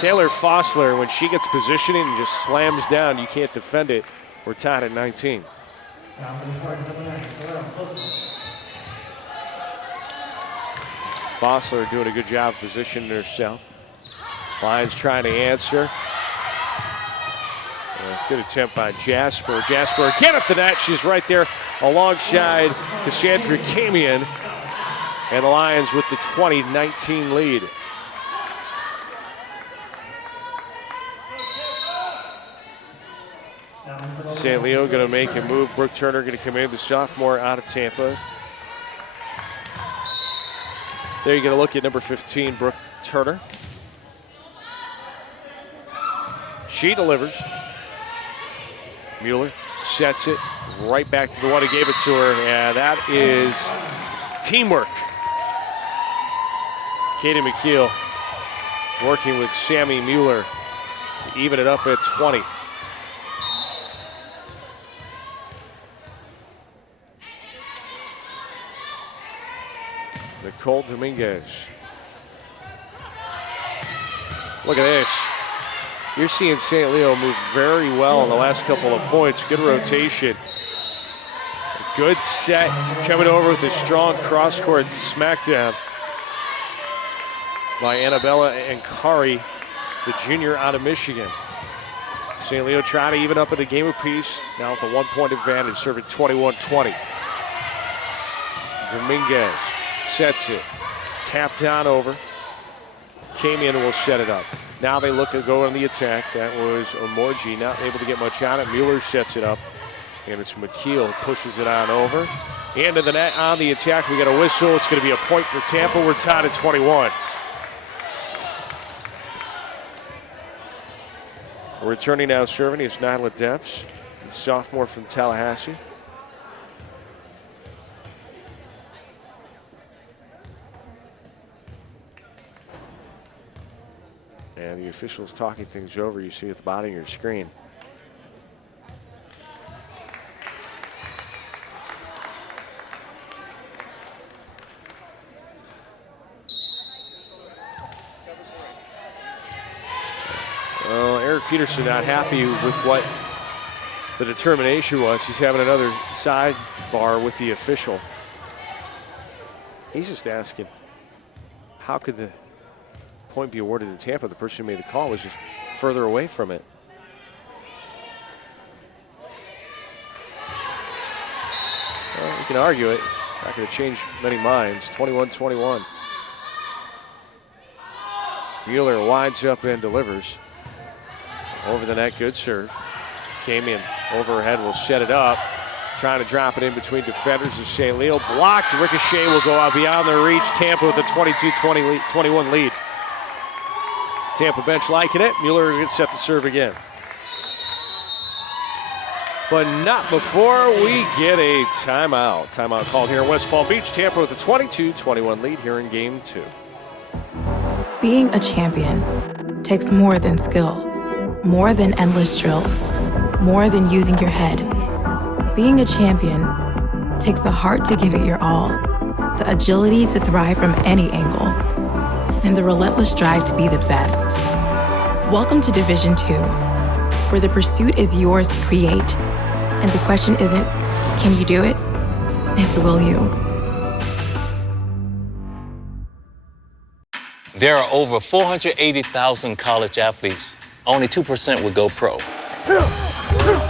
Taylor Fossler, when she gets positioning and just slams down, you can't defend it. We're tied at 19. Fossler doing a good job positioning herself. Lions trying to answer. Good attempt by Jasper. Jasper again up the net. She's right there alongside Cassandra Camion. And the Lions with the 20-19 lead. St. Leo going to make a move. Brooke Turner going to come in, the sophomore out of Tampa. There you're going to look at number 15, Brooke Turner. She delivers. Mueller sets it right back to the one who gave it to her. Yeah, that is teamwork. Katie McKeel working with Sammy Mueller to even it up at 20. Nicole Dominguez. Look at this. You're seeing St. Leo move very well in the last couple of points. Good rotation. Good set. Coming over with a strong cross-court smackdown by Annabella Ankari, the junior out of Michigan. St. Leo trying to even up at a game apiece. Now with a 1-point advantage, serving 21-20. Dominguez sets it. Tapped down over. Camion will set it up. Now they look to go on the attack. That was Omorji, not able to get much on it. Mueller sets it up. And it's McKeel, pushes it on over. Into the net on the attack. We got a whistle. It's going to be a point for Tampa. We're tied at 21. Returning now serving is Nyla Depps, sophomore from Tallahassee. And the officials talking things over, you see at the bottom of your screen. Eric Peterson not happy with what the determination was. He's having another sidebar with the official. He's just asking, how could the point be awarded to Tampa? The person who made the call was just further away from it. Well, you can argue it. Not going to change many minds. 21-21. Mueller winds up and delivers. Over the net, good serve. Came in overhead, will set it up. Trying to drop it in between defenders of St. Leo. Blocked. Ricochet will go out beyond their reach. Tampa with a 22-21 lead. Tampa bench liking it. Mueller gets set to serve again. But not before we get a timeout. Timeout called here in West Palm Beach. Tampa with a 22-21 lead here in game 2. Being a champion takes more than skill, more than endless drills, more than using your head. Being a champion takes the heart to give it your all, the agility to thrive from any angle, and the relentless drive to be the best. Welcome to Division 2, where the pursuit is yours to create, and the question isn't, can you do it? It's will you? There are over 480,000 college athletes. Only 2% would go pro.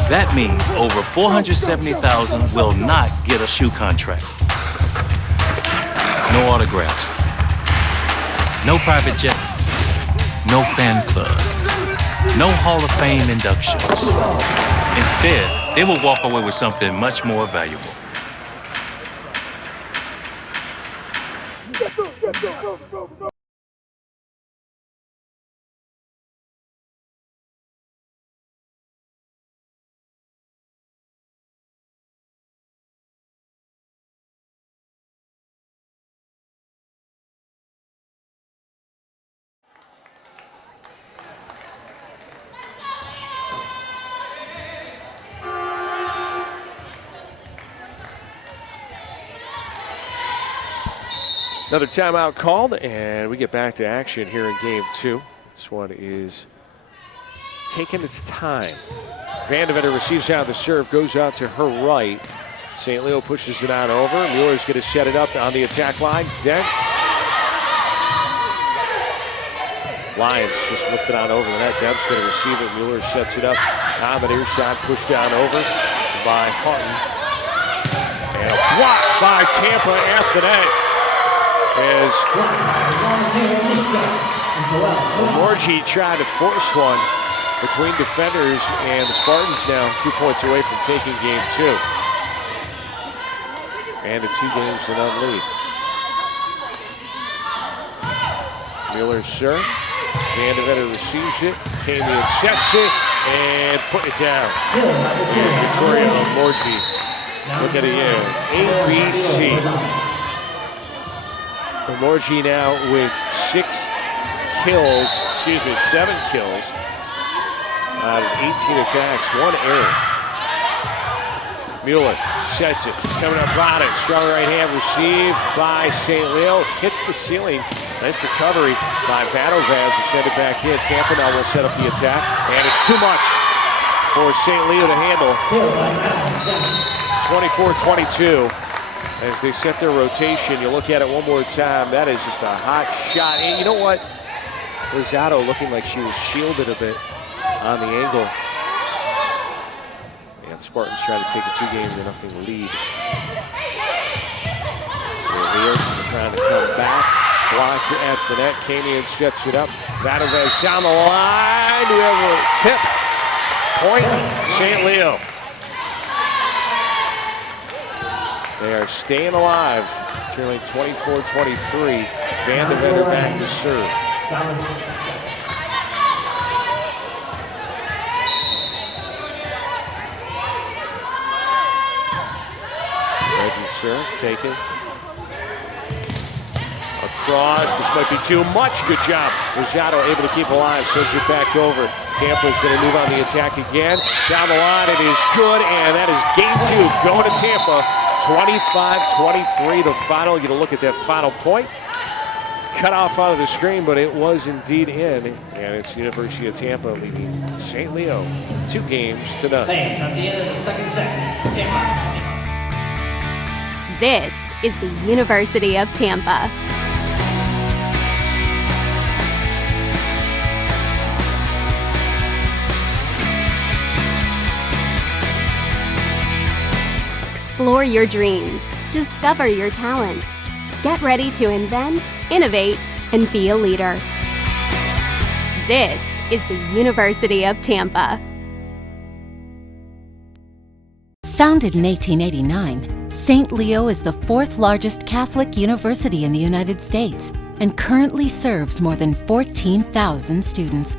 That means over 470,000 will not get a shoe contract. No autographs. No private jets. No fan clubs. No Hall of Fame inductions. Instead, they will walk away with something much more valuable. Another timeout called, and we get back to action here in game 2. This one is taking its time. Vandevetter receives out the serve, goes out to her right. St. Leo pushes it on over. Mueller's going to set it up on the attack line. Dents. Lions just lifted on over the net. Dents going to receive it. Mueller sets it up. On the near shot, pushed down over by Houghton. And a block by Tampa at the net. As Morgie tried to force one between defenders, and the Spartans now 2 points away from taking game 2. And a 2-0 lead. Mueller serve. Vandevetter receives it. Came in, sets it, and put it down. Here's Victoria Morgie. Look at it here. ABC. Morgie now with 7 kills out of 18 attacks, 1 error. Mueller sets it, coming up on it, strong right hand received by St. Leo, hits the ceiling. Nice recovery by Vadovaz to send it back in. Tampa now will set up the attack, and it's too much for St. Leo to handle. 24-22. As they set their rotation, you look at it one more time, that is just a hot shot. And you know what? Rosado looking like she was shielded a bit on the angle. And the Spartans try to take a 2-0 lead. So Leo trying to come back. Blocked at the net. Kamian sets it up. Vadovaz down the line. We have a tip. Point, St. Leo. They are staying alive, trailing 24-23. Vandevetter back to serve. Reggie serve, taken. Across, this might be too much. Good job. Rosado able to keep alive, sends it back over. Tampa's going to move on the attack again. Down the line, it is good, and that is game 2 going to Tampa. 25-23 the final. Get a look at that final point. cut off out of the screen, but it was indeed in. And it's University of Tampa leading St. Leo 2 games to none. Fans, at the end of the second set, Tampa. This is the University of Tampa. Explore your dreams. Discover your talents. Get ready to invent, innovate, and be a leader. This is the University of Tampa. Founded in 1889, St. Leo is the 4th largest Catholic university in the United States and currently serves more than 14,000 students.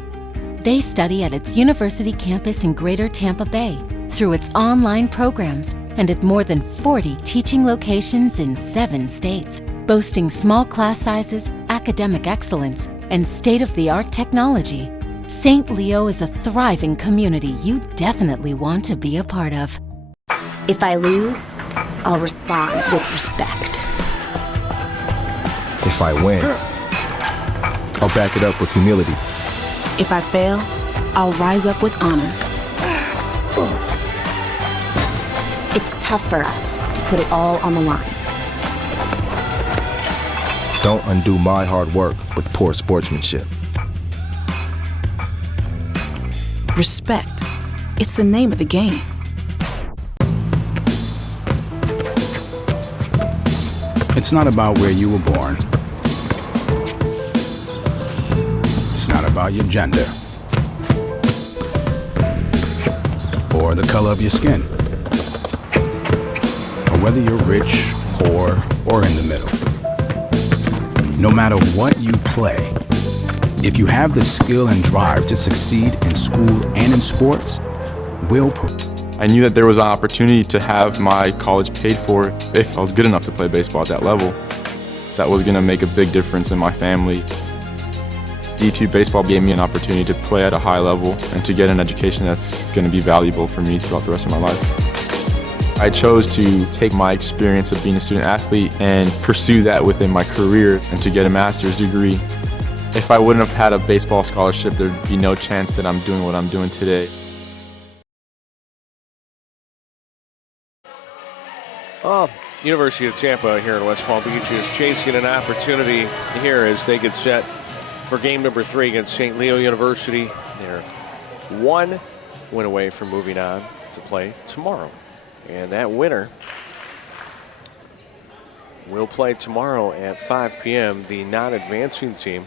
They study at its university campus in Greater Tampa Bay through its online programs and at more than 40 teaching locations in 7 states, boasting small class sizes, academic excellence, and state-of-the-art technology. St. Leo is a thriving community you definitely want to be a part of. If I lose, I'll respond with respect. If I win, I'll back it up with humility. If I fail, I'll rise up with honor. It's tough for us to put it all on the line. Don't undo my hard work with poor sportsmanship. Respect. It's the name of the game. It's not about where you were born. It's not about your gender or the color of your skin, or whether you're rich, poor, or in the middle. No matter what you play, if you have the skill and drive to succeed in school and in sports, we'll I knew that there was an opportunity to have my college paid for if I was good enough to play baseball at that level. That was going to make a big difference in my family. D2 baseball gave me an opportunity to play at a high level and to get an education that's going to be valuable for me throughout the rest of my life. I chose to take my experience of being a student athlete and pursue that within my career and to get a master's degree. If I wouldn't have had a baseball scholarship, there'd be no chance that I'm doing what I'm doing today. University of Tampa here in West Palm Beach is chasing an opportunity here as they get set for game number 3 against St. Leo University. They're 1 win away from moving on to play tomorrow. And that winner will play tomorrow at 5 p.m. The non-advancing team,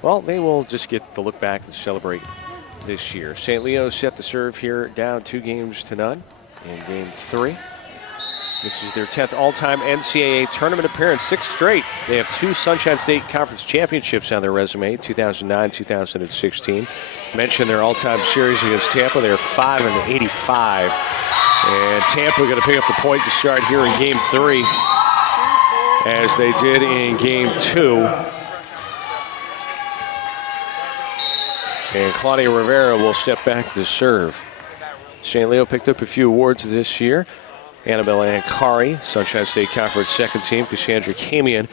well, they will just get to look back and celebrate this year. St. Leo set to serve here, down 2 games to none in game 3. This is their 10th all-time NCAA tournament appearance, 6th straight. They have 2 Sunshine State Conference championships on their resume, 2009, 2016. Mentioned their all-time series against Tampa. They're 5-85. And Tampa going to pick up the point to start here in game 3, as they did in game 2. And Claudia Rivera will step back to serve. St. Leo picked up a few awards this year. Annabelle Ankari, Sunshine State Conference second team. Cassandra Camion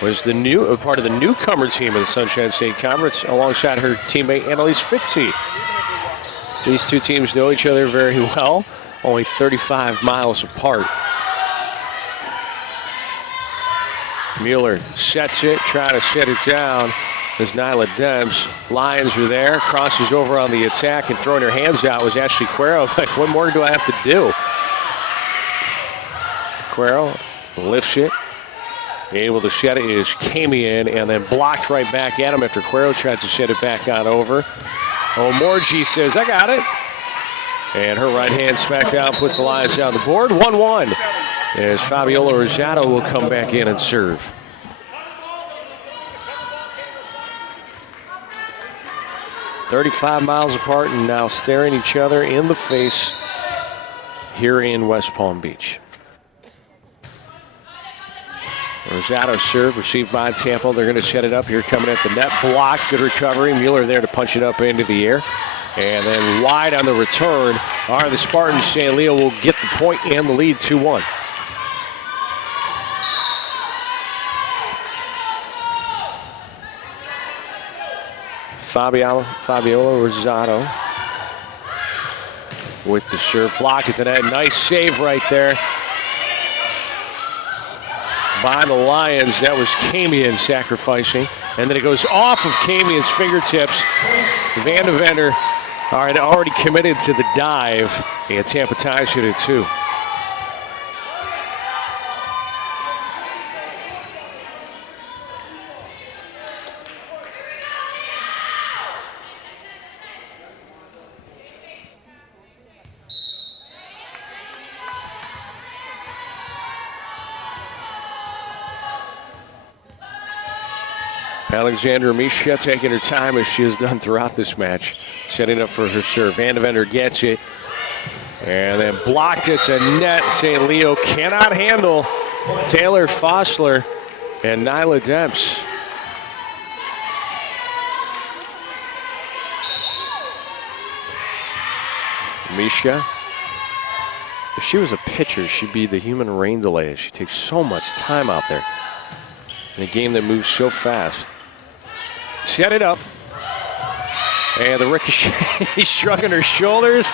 was the part of the newcomer team of the Sunshine State Conference alongside her teammate Annalise Fitzy. These 2 teams know each other very well, only 35 miles apart. Mueller sets it, trying to set it down. There's Nyla Dems. Lions are there, crosses over on the attack, and throwing her hands out was Ashley Cuero. Like, what more do I have to do? Cuero lifts it. Able to set it is Camion, and then blocked right back at him after Cuero tries to set it back on over. Omorji says, I got it. And her right hand smacked down, puts the Lions down the board. 1-1 as Fabiola Rosado will come back in and serve. "35 miles apart and now staring each other in the face here in West Palm Beach." Rosado serve received by Tampa. They're going to set it up here, coming at the net. Block, good recovery. Mueller there to punch it up into the air. And then wide on the return are the Spartans. St. Leo will get the point and the lead 2-1. Fabiola Rosado with the serve, block at the net. Nice save right there by the Lions. That was Camion sacrificing. And then it goes off of Camion's fingertips. Van de Vender already committed to the dive, and Tampa ties it at 2. Alexandra Mishka taking her time as she has done throughout this match, setting up for her serve. Van de Vender gets it, and then blocked at the net. St. Leo cannot handle Taylor Fossler and Nyla Demps. Mishka, if she was a pitcher, she'd be the human rain delay. She takes so much time out there in a game that moves so fast. Set it up. And the ricochet, shrugging her shoulders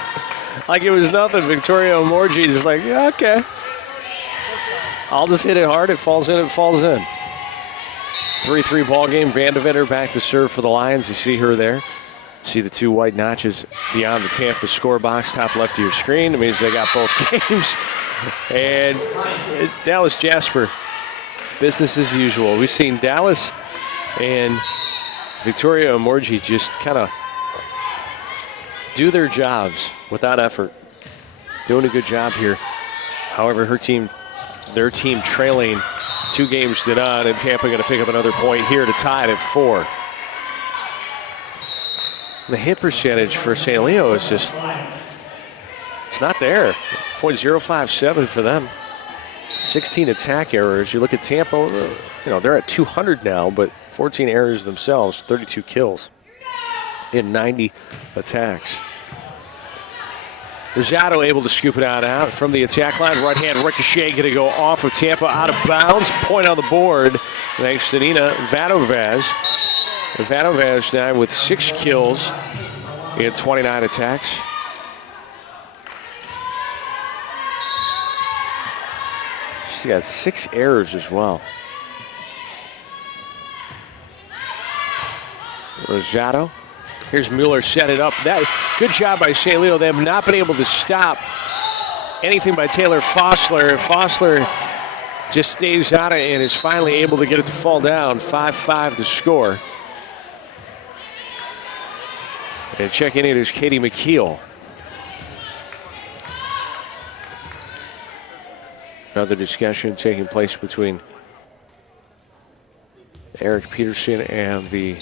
like it was nothing. Victoria Omorji is like, yeah, okay. I'll just hit it hard. It falls in, it falls in. 3-3 ball game. Van de Vender back to serve for the Lions. You see her there. See the 2 white notches beyond the Tampa score box, top left of your screen. It means they got both games. And Dallas Jasper, business as usual. We've seen Dallas and Victoria Omorji just kind of do their jobs without effort. Doing a good job here. However, their team trailing 2 games to none, and Tampa going to pick up another point here to tie it at 4. The hit percentage for St. Leo is just, it's not there. .057 for them. 16 attack errors. You look at Tampa, they're at 200 now, but 14 errors themselves, 32 kills in 90 attacks. Rosado able to scoop it out from the attack line. Right hand ricochet going to go off of Tampa, out of bounds. Point on the board thanks to Nina Vadovaz. Vadovaz now with 6 kills in 29 attacks. She's got 6 errors as well. Rosado. Here's Mueller, set it up. Good job by St. Leo. They have not been able to stop anything by Taylor Fossler. Fossler just stays out and is finally able to get it to fall down. 5-5 to score. And checking in is Katie McKeel. Another discussion taking place between Eric Peterson and the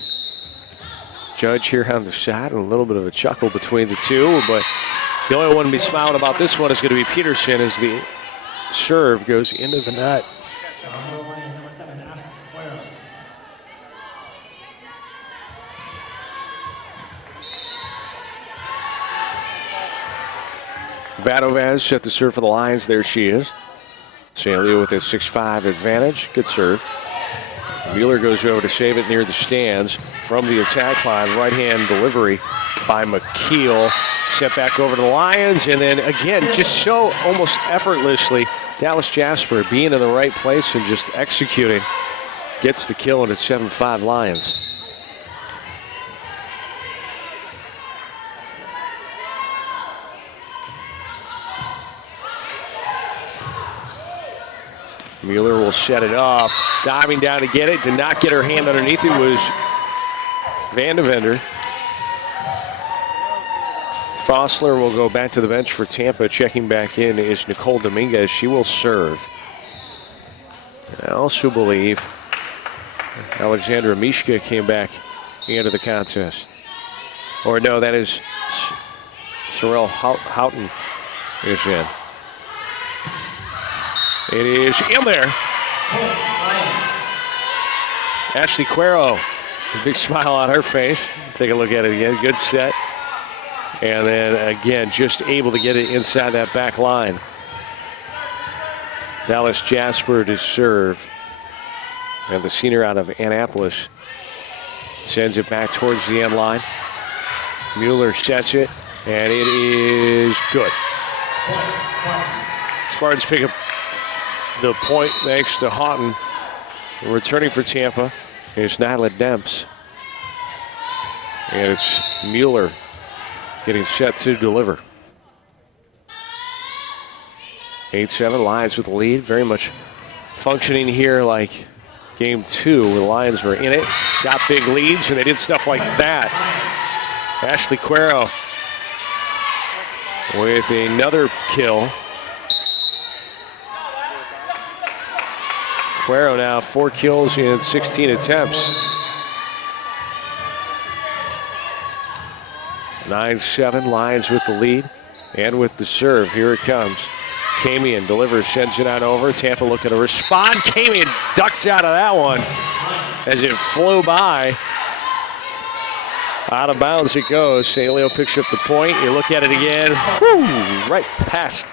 judge here on the side, and a little bit of a chuckle between the two, but the only one to be smiling about this one is going to be Peterson as the serve goes into the net. Vadovaz set the serve for the Lions. There she is. St. Leo with a 6-5 advantage. Good serve. Mueller goes over to save it near the stands from the attack line. Right-hand delivery by McKeel. Set back over to the Lions. And then again, just so almost effortlessly, Dallas Jasper being in the right place and just executing. Gets the kill, and it's 7-5 Lions. Mueller will set it up. Diving down to get it. Did not get her hand underneath it. Was Van de Vender. Fossler will go back to the bench for Tampa. Checking back in is Nicole Dominguez. She will serve. I also believe Alexandra Mishka came back into the contest. Or no, that is Sorrel Houghton is in. It is in there. Ashley Cuero, a big smile on her face. Take a look at it again. Good set. And then again, just able to get it inside that back line. Dallas Jasper to serve. And the senior out of Annapolis Sends it back towards the end line. Mueller sets it, and it is good. Spartans pick up the point thanks to Houghton. Returning for Tampa is Nyla Demps. And it's Mueller getting set to deliver. 8-7, Lions with the lead. Very much functioning here like game 2 where the Lions were in it. Got big leads, and they did stuff like that. Ashley Cuero with another kill. Cuero now 4 kills in 16 attempts. 9-7, Lions with the lead and with the serve. Here it comes. Kamian delivers, sends it on over. Tampa looking to respond. Kamian ducks out of that one as it flew by. Out of bounds it goes. St. Leo picks up the point. You look at it again. Woo, right past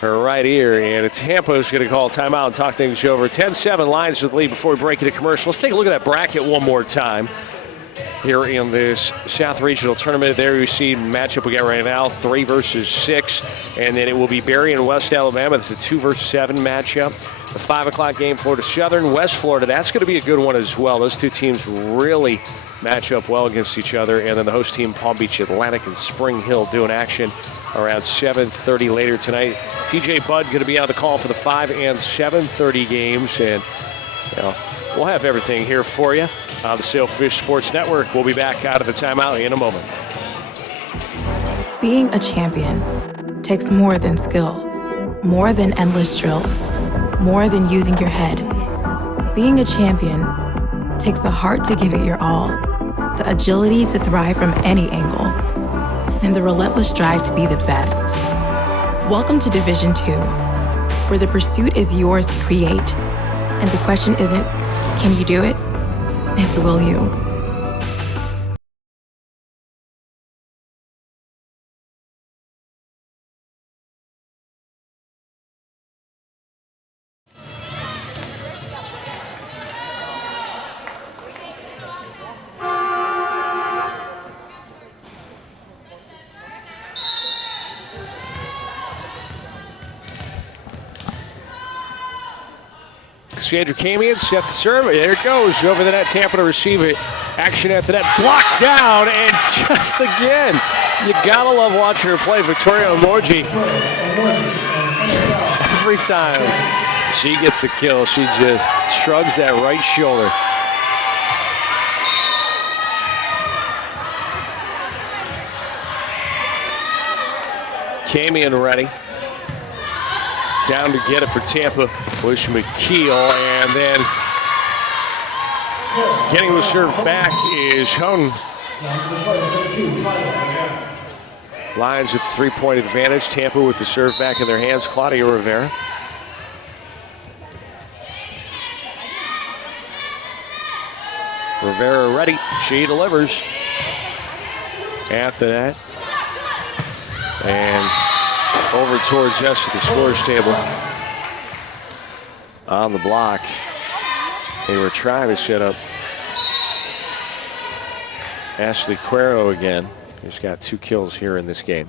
her right ear. And Tampa is going to call timeout and talk things over. 10-7, Lions with the lead before we break into commercial. Let's take a look at that bracket one more time. Here in this South Regional Tournament, there you see matchup we got right now, 3 versus 6, and then it will be Berry and West Alabama. That's a 2 versus 7 matchup. The 5 o'clock game, Florida Southern, West Florida. That's going to be a good one as well. Those two teams really match up well against each other, and then the host team, Palm Beach Atlantic and Spring Hill, doing action around 7:30 later tonight. TJ Budd going to be on the call for the 5 and 7:30 games, and we'll have everything here for you on the Sailfish Sports Network. We'll be back out of the timeout in a moment. Being a champion takes more than skill, more than endless drills, more than using your head. Being a champion takes the heart to give it your all, the agility to thrive from any angle, and the relentless drive to be the best. Welcome to Division 2, where the pursuit is yours to create, and the question isn't, can you do it? It's will you. Sandra Kamian set the serve. There it goes. Over the net. Tampa to receive it. Action at the net. Blocked down. And just again, you gotta love watching her play. Victoria Omorji. Every time she gets a kill, she just shrugs that right shoulder. Kamian ready. Down to get it for Tampa was McKeel, and then getting the serve back is Houghton. Lions with 3-point advantage. Tampa with the serve back in their hands. Claudia Rivera. Rivera ready. She delivers at the net. And over towards us at the scores table. On the block. They were trying to set up Ashley Cuero again, who's got 2 kills here in this game.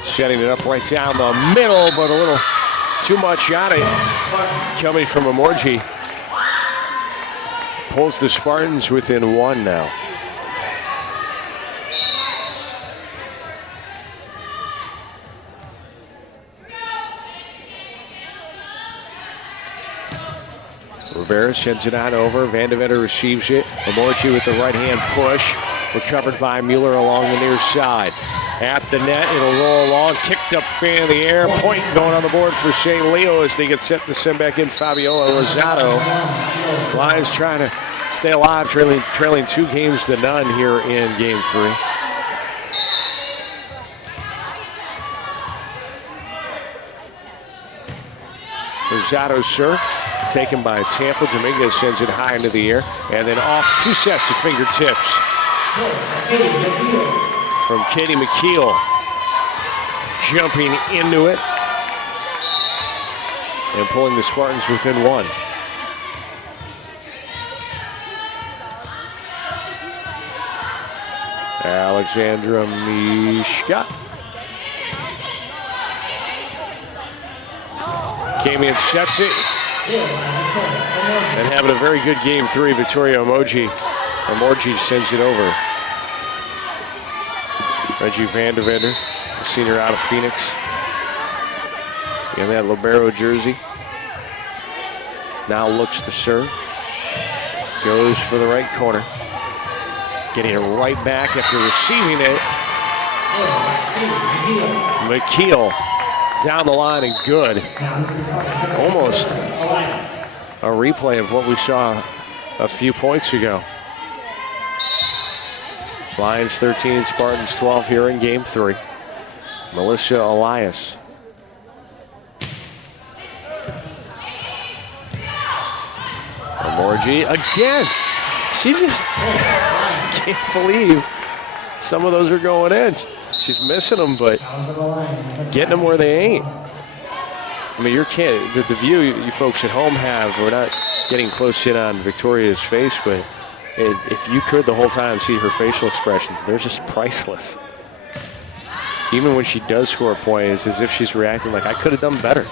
Setting it up right down the middle, but a little too much on it. Coming from Omorji. Pulls the Spartans within 1 now. Rivera sends it on over. Van de Vetter receives it. Omorji with the right-hand push. Recovered by Mueller along the near side. At the net, it'll roll along. Kicked up in the air. Point going on the board for St. Leo as they get set to send back in Fabiola Lozado. Lions trying to stay alive, trailing 2 games to none here in game 3. Lozado's serve taken by Tampa. Dominguez sends it high into the air, and then off 2 sets of fingertips from Katie McKeel. Jumping into it. and pulling the Spartans within 1. Alexandra Mishka. Camion sets it. And having a very good game 3, Victoria Emoji sends it over. Reggie Vandevender, a senior out of Phoenix. In that libero jersey. Now looks to serve. Goes for the right corner. Getting it right back after receiving it. McKeel down the line and good. Almost a replay of what we saw a few points ago. Lions 13, Spartans 12 here in game 3. Melissa Elias. Amorgi again. She just can't believe some of those are going in. She's missing them, but getting them where they ain't. I mean, the view you folks at home have, we're not getting close in on Victoria's face, but if you could the whole time see her facial expressions, they're just priceless. Even when she does score a point, it's as if she's reacting like, I could have done better.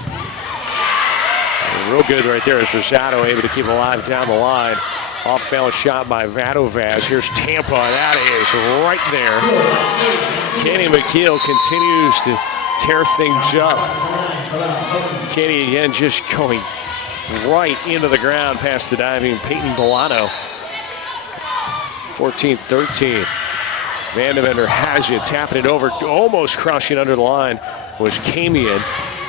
Real good right there is Rosado able to keep it alive down the line. Off-balance shot by Vadovaz. Here's Tampa. That is right there. Kenny McKeel continues to tear things up. Kenny again just going right into the ground past the diving Peyton Bolano. 14-13. Vandevender has it, tapping it over, almost crushing under the line was Camion.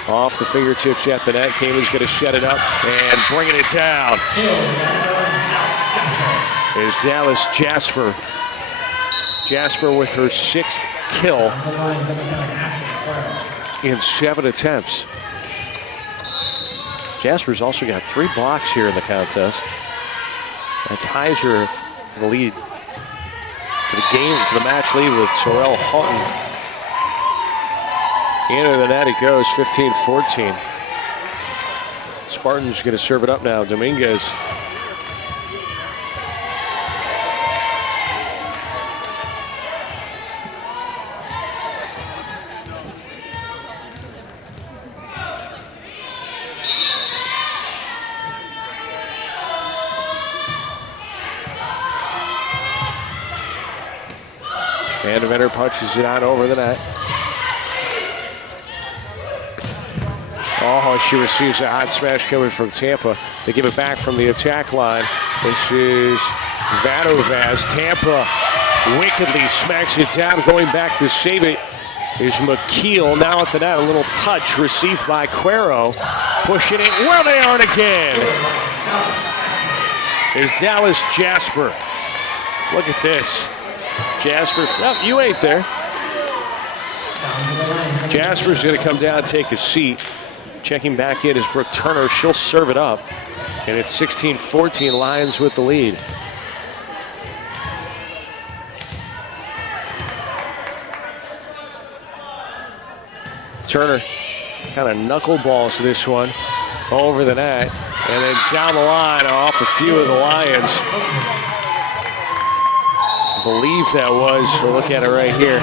Off the fingertips at the net. Camion's going to set it up and bringing it down. Is Dallas Jasper. Jasper with her 6th kill in 7 attempts. Jasper's also got 3 blocks here in the contest. That ties her for the lead, for the match lead with Sorrel Houghton. Into the net it goes, 15-14. Spartans going to serve it up now. Dominguez. Vandevender punches it out over the net. Oh, she receives a hot smash coming from Tampa. They give it back from the attack line. This is Vadovaz. Tampa wickedly smacks it down. Going back to save it is McKeel. Now at the net, a little touch received by Cuero. Pushing it where they aren't again. Is Dallas Jasper. Look at this. Jasper, oh, you ain't there. Jasper's going to come down and take a seat. Checking back in is Brooke Turner. She'll serve it up. And it's 16-14, Lions with the lead. Turner kind of knuckleballs this one over the net. And then down the line off a few of the Lions. I believe that was, we'll look at it right here.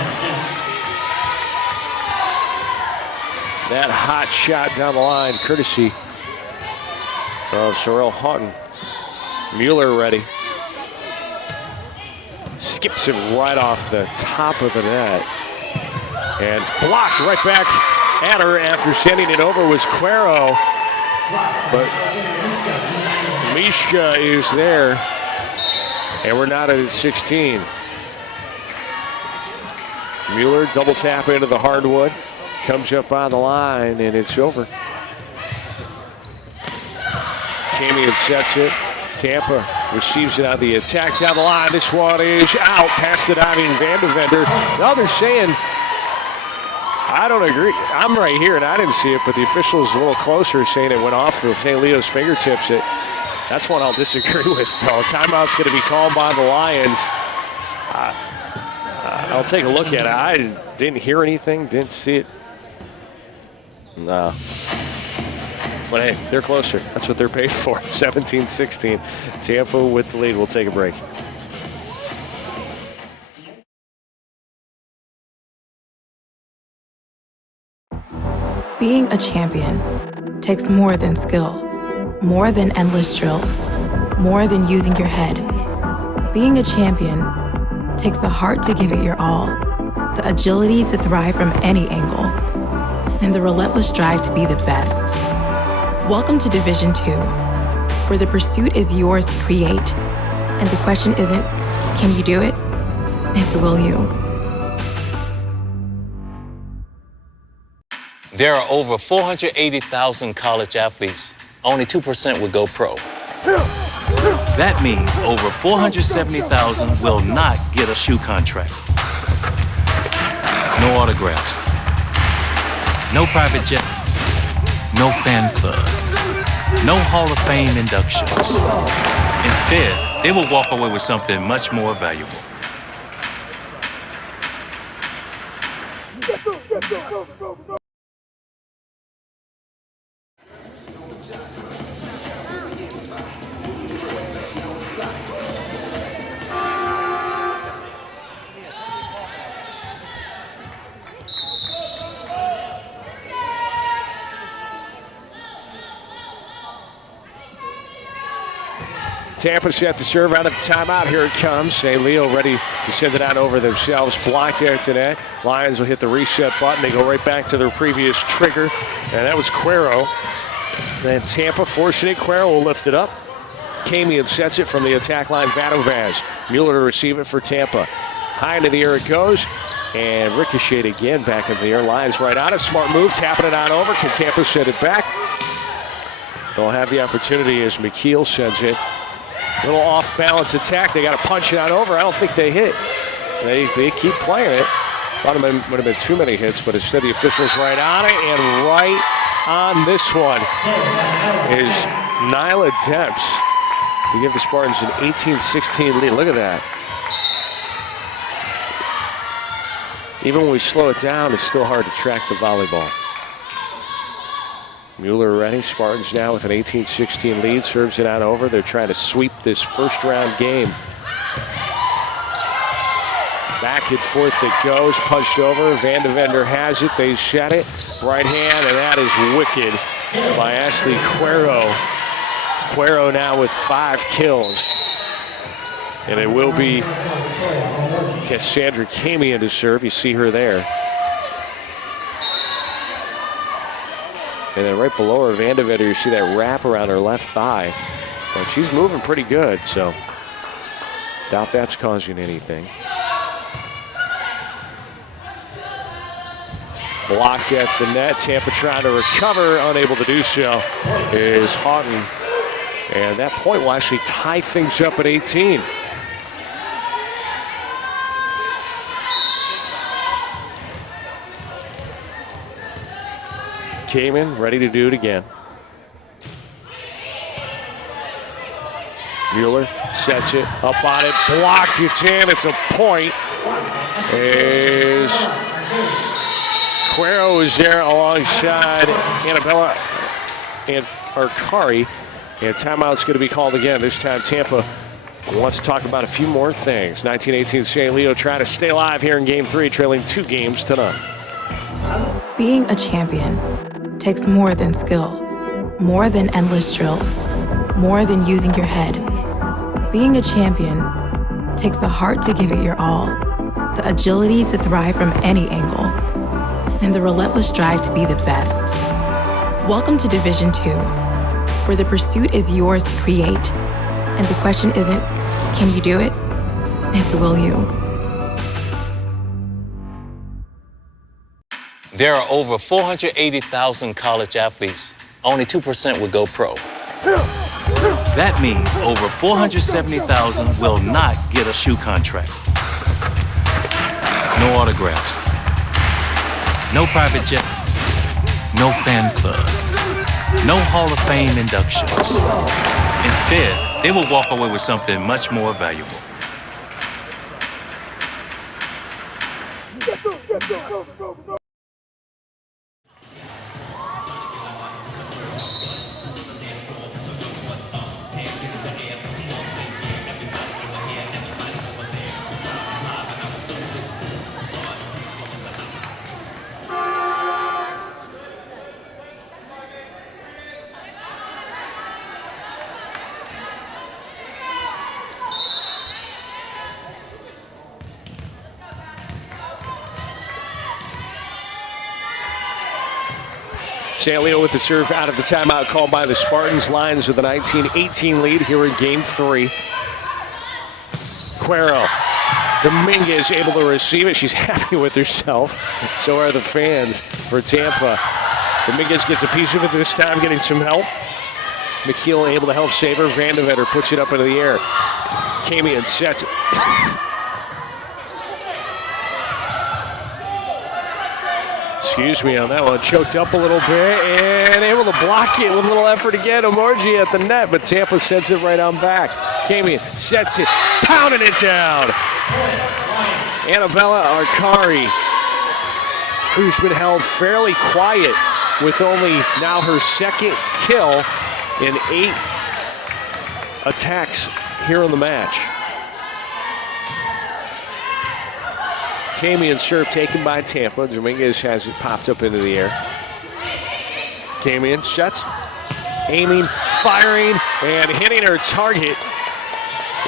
That hot shot down the line, courtesy of Sorrel Houghton. Mueller ready. Skips it right off the top of the net. And it's blocked right back at her after sending it over was Cuero. But Mishka is there. And we're not at 16. Mueller double tap into the hardwood. Comes up on the line, and it's over. Camion sets it. Tampa receives it on the attack down the line. This one is out past the diving Vandevender. Now they're saying, I don't agree. I'm right here, and I didn't see it, but the official is a little closer, saying it went off the St. Leo's fingertips. That's one I'll disagree with, though. Timeout's going to be called by the Lions. I'll take a look at it. I didn't hear anything, didn't see it. No. But hey, they're closer. That's what they're paid for. 17-16. Tampa with the lead. We'll take a break. Being a champion takes more than skill, more than endless drills, more than using your head. Being a champion takes the heart to give it your all, the agility to thrive from any angle, and the relentless drive to be the best. Welcome to Division II, where the pursuit is yours to create, and the question isn't, can you do it? It's will you? There are over 480,000 college athletes. Only 2% would go pro. That means over 470,000 will not get a shoe contract. No autographs. No private jets. No fan clubs. No Hall of Fame inductions. Instead, they will walk away with something much more valuable. Tampa set to serve out of the timeout. Here it comes. St. Leo ready to send it out over themselves. Blocked after that. Lions will hit the reset button. They go right back to their previous trigger. And that was Cuero. Then Tampa forcing it. Cuero will lift it up. Camian sets it from the attack line. Vadovaz. Mueller to receive it for Tampa. High into the air it goes. And ricocheted again back in the air. Lions right on it. Smart move. Tapping it on over. Can Tampa send it back? They'll have the opportunity as McKeel sends it. Little off-balance attack. They got to punch it on over. I don't think they hit. They keep playing it. Thought it would have been too many hits, but instead the officials right on it. And right on this one is Nyla Depps to give the Spartans an 18-16 lead. Look at that. Even when we slow it down, it's still hard to track the volleyball. Mueller ready. Spartans now with an 18-16 lead. Serves it on over. They're trying to sweep this first-round game. Back and forth it goes. Punched over. Van de Vender has it. They set it. Right hand, and that is wicked by Ashley Cuero. Cuero now with 5 kills. And it will be Cassandra Camian to serve. You see her there. And then right below her, Van de Vender, you see that wrap around her left thigh. Well, she's moving pretty good, so doubt that's causing anything. Blocked at the net. Tampa trying to recover, unable to do so is Houghton. And that point will actually tie things up at 18. Came in, ready to do it again. Mueller sets it, up on it, blocked, it's in, it's a point. As Cuero is there alongside Annabella and Arcari. And timeout's going to be called again. This time Tampa wants to talk about a few more things. 19-18 St. Leo trying to stay alive here in Game 3, trailing 2-0. Being a champion takes more than skill, more than endless drills, more than using your head. Being a champion takes the heart to give it your all, the agility to thrive from any angle, and the relentless drive to be the best. Welcome to Division II, where the pursuit is yours to create, and the question isn't, can you do it? It's will you? There are over 480,000 college athletes. Only 2% would go pro. That means over 470,000 will not get a shoe contract. No autographs. No private jets. No fan clubs. No Hall of Fame inductions. Instead, they will walk away with something much more valuable. St. Leo with the serve out of the timeout called by the Spartans. Lions with a 19-18 lead here in game 3. Cuero. Dominguez able to receive it. She's happy with herself. So are the fans for Tampa. Dominguez gets a piece of it this time, getting some help. McKeel able to help save her. Vandevetter puts it up into the air. Camion sets it. Excuse me on that one. Choked up a little bit and able to block it with a little effort again. Omorji at the net, but Tampa sends it right on back. Camion sets it, pounding it down. Annabella Arcari, who's been held fairly quiet with only now her second kill in 8 attacks here in the match. Camion serve taken by Tampa. Dominguez has it popped up into the air. Camion sets, aiming, firing, and hitting her target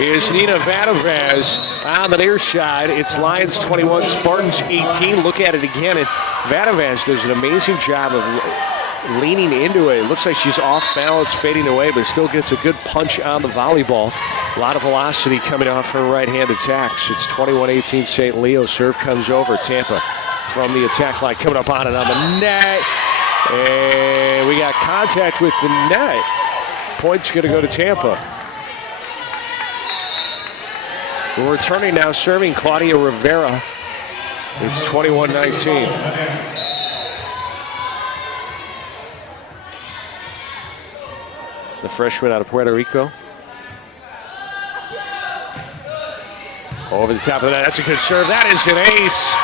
is Nina Vadavaz on the near side. It's Lions 21, Spartans 18. Look at it again, and Vadavaz does an amazing job of leaning into it. It looks like she's off balance, fading away, but still gets a good punch on the volleyball. A lot of velocity coming off her right-hand attacks. It's 21-18 St. Leo. Serve comes over. Tampa from the attack line coming up on it on the net. And we got contact with the net. Point's going to go to Tampa. We're returning now, serving Claudia Rivera. It's 21-19. The freshman out of Puerto Rico. Over the top of that, that's a good serve. That is an ace.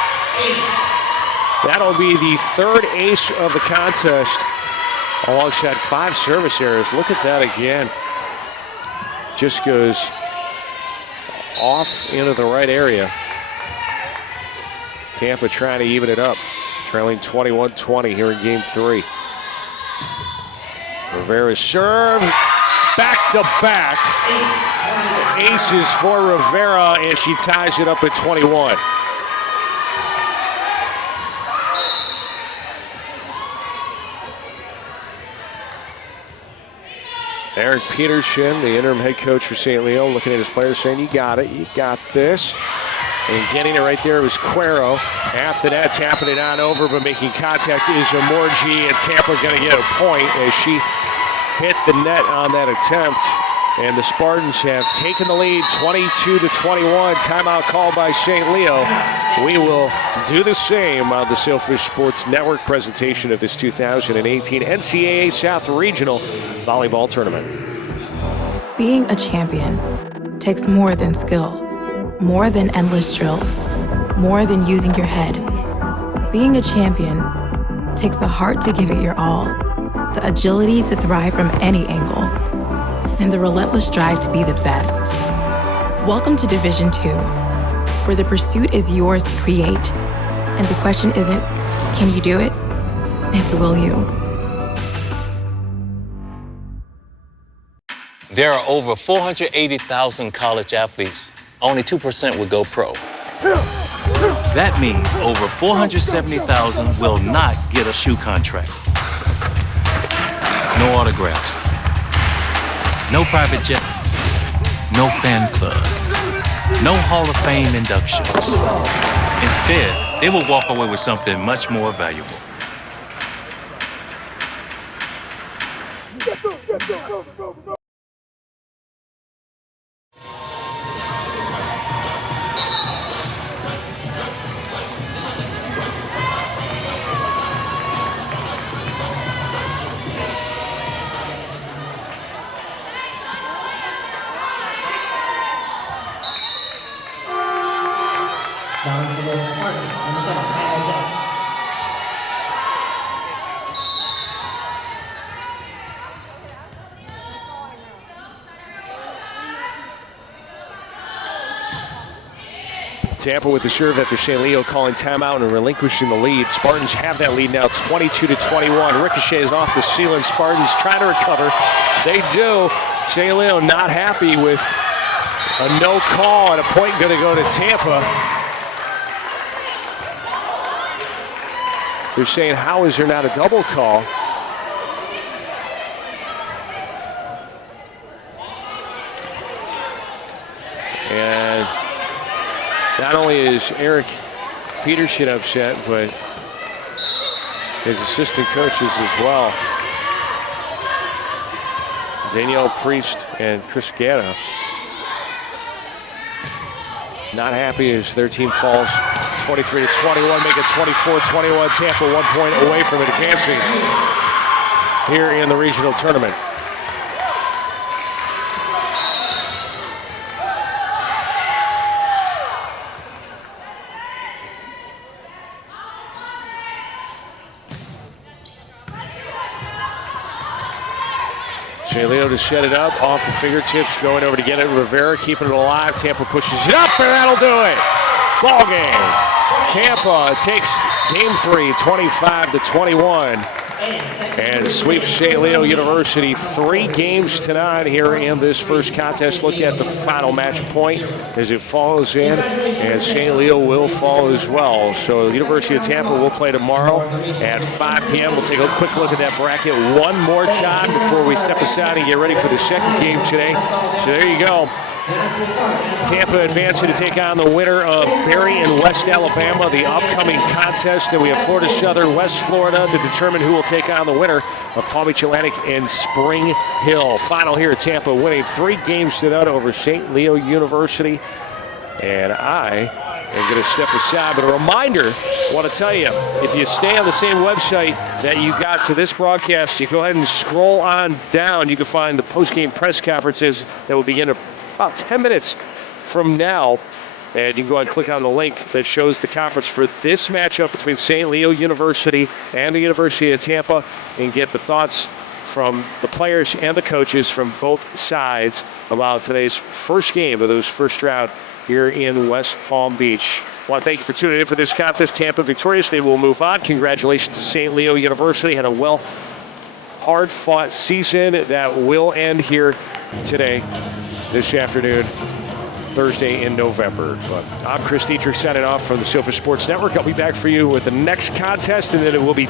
That'll be the 3rd ace of the contest, alongside 5 service errors. Look at that again. Just goes off into the right area. Tampa trying to even it up, trailing 21-20 here in game 3. Rivera's serve, back-to-back aces for Rivera, and she ties it up at 21. Eric Peterson, the interim head coach for St. Leo, looking at his players saying, you got it, you got this. And getting it right there was Cuero. At the net, tapping it on over, but making contact is Omorji, and Tampa going to get a point as she hit the net on that attempt. And the Spartans have taken the lead 22-21. Timeout called by St. Leo. We will do the same on the Sailfish Sports Network presentation of this 2018 NCAA South Regional Volleyball Tournament. Being a champion takes more than skill, more than endless drills, more than using your head. Being a champion takes the heart to give it your all, the agility to thrive from any angle, and the relentless drive to be the best. Welcome to Division 2, where the pursuit is yours to create, and the question isn't, can you do it? It's, will you? There are over 480,000 college athletes. Only 2% would go pro. That means over 470,000 will not get a shoe contract. No autographs. No private jets. No fan clubs. No Hall of Fame inductions. Instead, they will walk away with something much more valuable. Down for the Spartans, number 7, Hannah Jets. Tampa with the serve after St. Leo calling timeout and relinquishing the lead. Spartans have that lead now, 22-21. Ricochet is off the ceiling. Spartans trying to recover. They do. St. Leo not happy with a no call and a point going to go to Tampa. They're saying, how is there not a double call? Not only is Eric Peterson upset, but his assistant coaches as well. Danielle Priest and Chris Gatto. Not happy as their team falls 23-21, make it 24-21. Tampa 1 point away from advancing here in the regional tournament. St. Leo to set it up, off the fingertips, going over to get it. Rivera keeping it alive. Tampa pushes it up, and that'll do it. Ball game. Tampa takes game 3, 25-21, and sweeps St. Leo University 3 games to 9 here in this first contest. Look at the final match point as it falls in, and St. Leo will fall as well. So the University of Tampa will play tomorrow at 5 p.m. We'll take a quick look at that bracket one more time before we step aside and get ready for the second game today. So there you go. Tampa advancing to take on the winner of Berry and West Alabama, the upcoming contest. And we have Florida Southern, West Florida to determine who will take on the winner of Palm Beach Atlantic and Spring Hill. Final here at Tampa, winning 3 games to none over St. Leo University. And I am going to step aside. But a reminder, I want to tell you, if you stay on the same website that you got to this broadcast, you go ahead and scroll on down. You can find the post-game press conferences that will begin about 10 minutes from now. And you can go ahead and click on the link that shows the conference for this matchup between St. Leo University and the University of Tampa and get the thoughts from the players and the coaches from both sides about today's first game of those first round here in West Palm Beach. I want to thank you for tuning in for this contest. Tampa victorious. They will move on. Congratulations to St. Leo University. Had a hard-fought season that will end here today, this afternoon, Thursday in November. But I'm Chris Dietrich signing off from the Silver Sports Network. I'll be back for you with the next contest, and then it will be